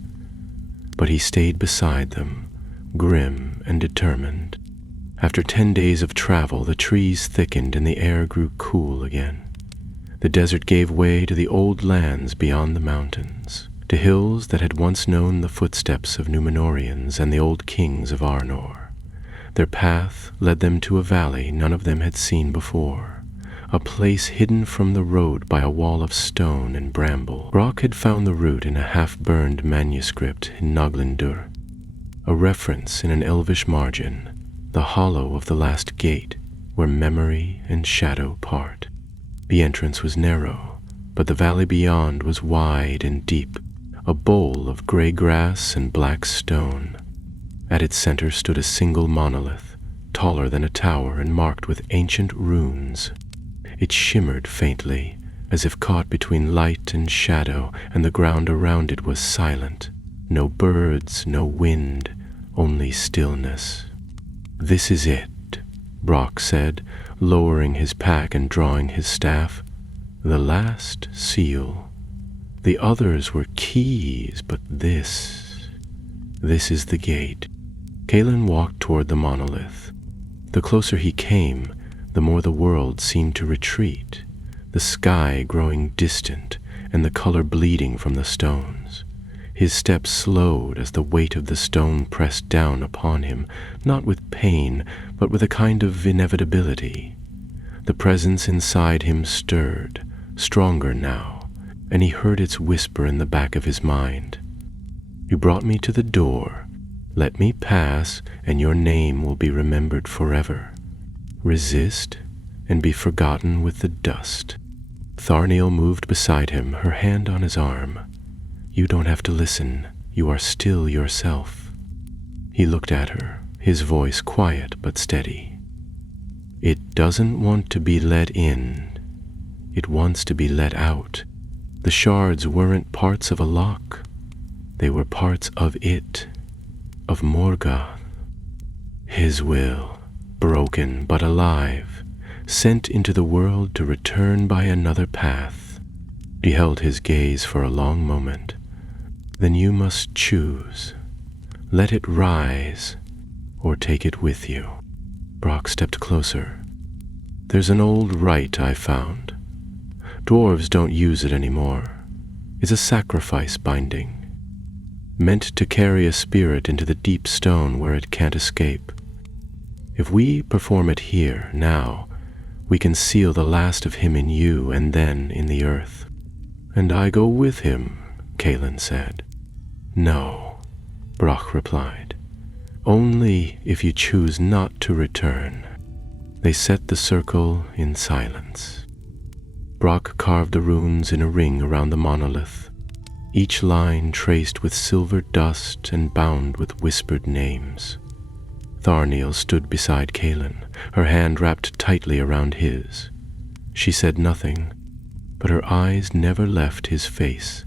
But he stayed beside them, grim and determined. After 10 days of travel, the trees thickened and the air grew cool again. The desert gave way to the old lands beyond the mountains, to hills that had once known the footsteps of Númenóreans and the old kings of Arnor. Their path led them to a valley none of them had seen before, a place hidden from the road by a wall of stone and bramble. Brock had found the route in a half-burned manuscript in Noglindur, a reference in an elvish margin, the hollow of the last gate where memory and shadow part. The entrance was narrow, but the valley beyond was wide and deep, a bowl of gray grass and black stone. At its center stood a single monolith, taller than a tower and marked with ancient runes. It shimmered faintly, as if caught between light and shadow, and the ground around it was silent. No birds, no wind, only stillness. "This is it," Brock said, lowering his pack and drawing his staff. "The last seal. The others were keys, but this is the gate." Kaelin walked toward the monolith. The closer he came, the more the world seemed to retreat, the sky growing distant and the color bleeding from the stones. His steps slowed as the weight of the stone pressed down upon him, not with pain, but with a kind of inevitability. The presence inside him stirred, stronger now, and he heard its whisper in the back of his mind. "You brought me to the door. Let me pass, and your name will be remembered forever. Resist, and be forgotten with the dust." Tharniel moved beside him, her hand on his arm. "You don't have to listen. You are still yourself." He looked at her, his voice quiet but steady. "It doesn't want to be let in. It wants to be let out. The shards weren't parts of a lock. They were parts of it, of Morgoth. His will, broken but alive, sent into the world to return by another path. She held his gaze for a long moment. Then you must choose. Let it rise, or take it with you. Brock stepped closer. There's an old rite I found. Dwarves don't use it anymore. It's a sacrifice binding, meant to carry a spirit into the deep stone where it can't escape. If we perform it here, now, we can seal the last of him in you and then in the earth. And I go with him, Kaelin said. No, Brock replied. Only if you choose not to return. They set the circle in silence. Brock carved the runes in a ring around the monolith, each line traced with silver dust and bound with whispered names. Tharniel stood beside Kaelin, her hand wrapped tightly around his. She said nothing, but her eyes never left his face.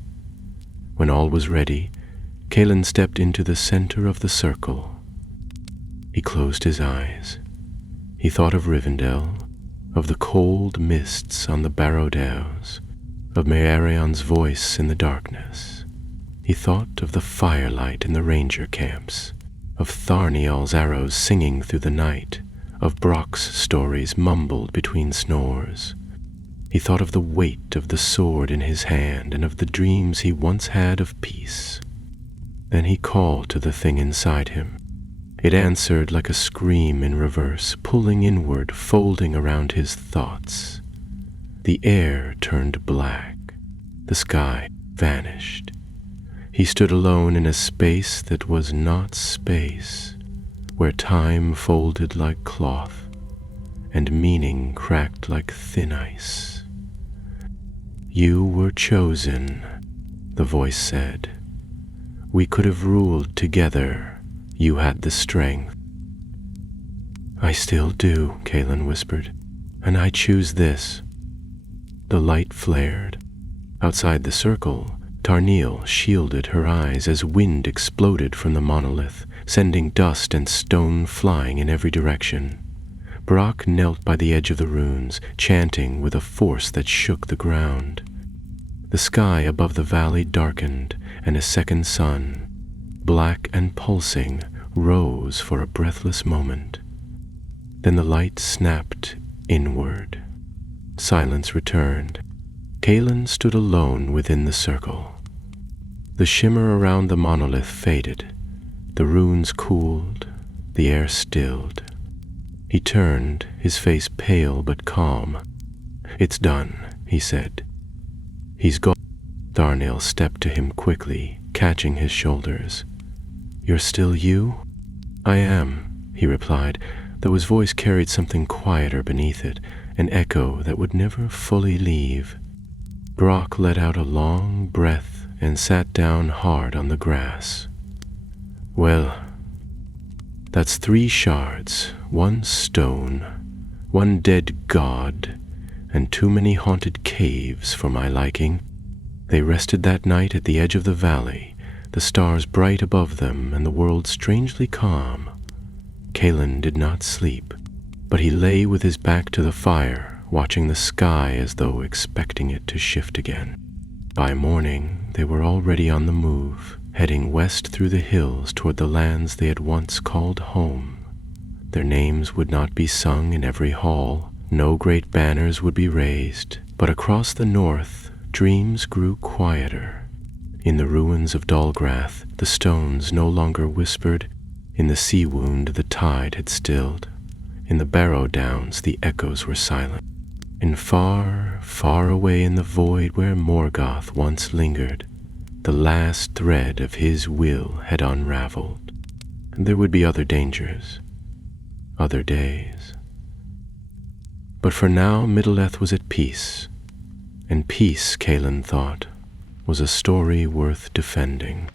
When all was ready, Kaelin stepped into the center of the circle. He closed his eyes. He thought of Rivendell, of the cold mists on the Barrow-Dales, of Mearion's voice in the darkness. He thought of the firelight in the ranger camps, of Tharniel's arrows singing through the night, of Brock's stories mumbled between snores. He thought of the weight of the sword in his hand and of the dreams he once had of peace. Then he called to the thing inside him. It answered like a scream in reverse, pulling inward, folding around his thoughts. The air turned black. The sky vanished. He stood alone in a space that was not space, where time folded like cloth and meaning cracked like thin ice. You were chosen, the voice said. We could have ruled together. You had the strength. I still do, Kaelin whispered, and I choose this. The light flared. Outside the circle, Tarniel shielded her eyes as wind exploded from the monolith, sending dust and stone flying in every direction. Brock knelt by the edge of the runes, chanting with a force that shook the ground. The sky above the valley darkened, and a second sun, black and pulsing, rose for a breathless moment. Then the light snapped inward. Silence returned. Kaelin stood alone within the circle. The shimmer around the monolith faded. The runes cooled. The air stilled. He turned, his face pale but calm. It's done, he said. He's gone. Tharniel stepped to him quickly, catching his shoulders. You're still you? I am, he replied, though his voice carried something quieter beneath it, an echo that would never fully leave. Brock let out a long breath and sat down hard on the grass. Well, that's 3 shards, 1 stone, 1 dead god, and too many haunted caves for my liking. They rested that night at the edge of the valley, the stars bright above them and the world strangely calm. Kaelin did not sleep, but he lay with his back to the fire, watching the sky as though expecting it to shift again. By morning, they were already on the move, heading west through the hills toward the lands they had once called home. Their names would not be sung in every hall, no great banners would be raised, but across the north, dreams grew quieter. In the ruins of Dalgrath, the stones no longer whispered. In the sea wound, the tide had stilled. In the Barrow Downs, the echoes were silent. And far, far away in the void where Morgoth once lingered, the last thread of his will had unraveled. And there would be other dangers, other days. But for now, Middle-earth was at peace, and peace, Kaelin thought, was a story worth defending.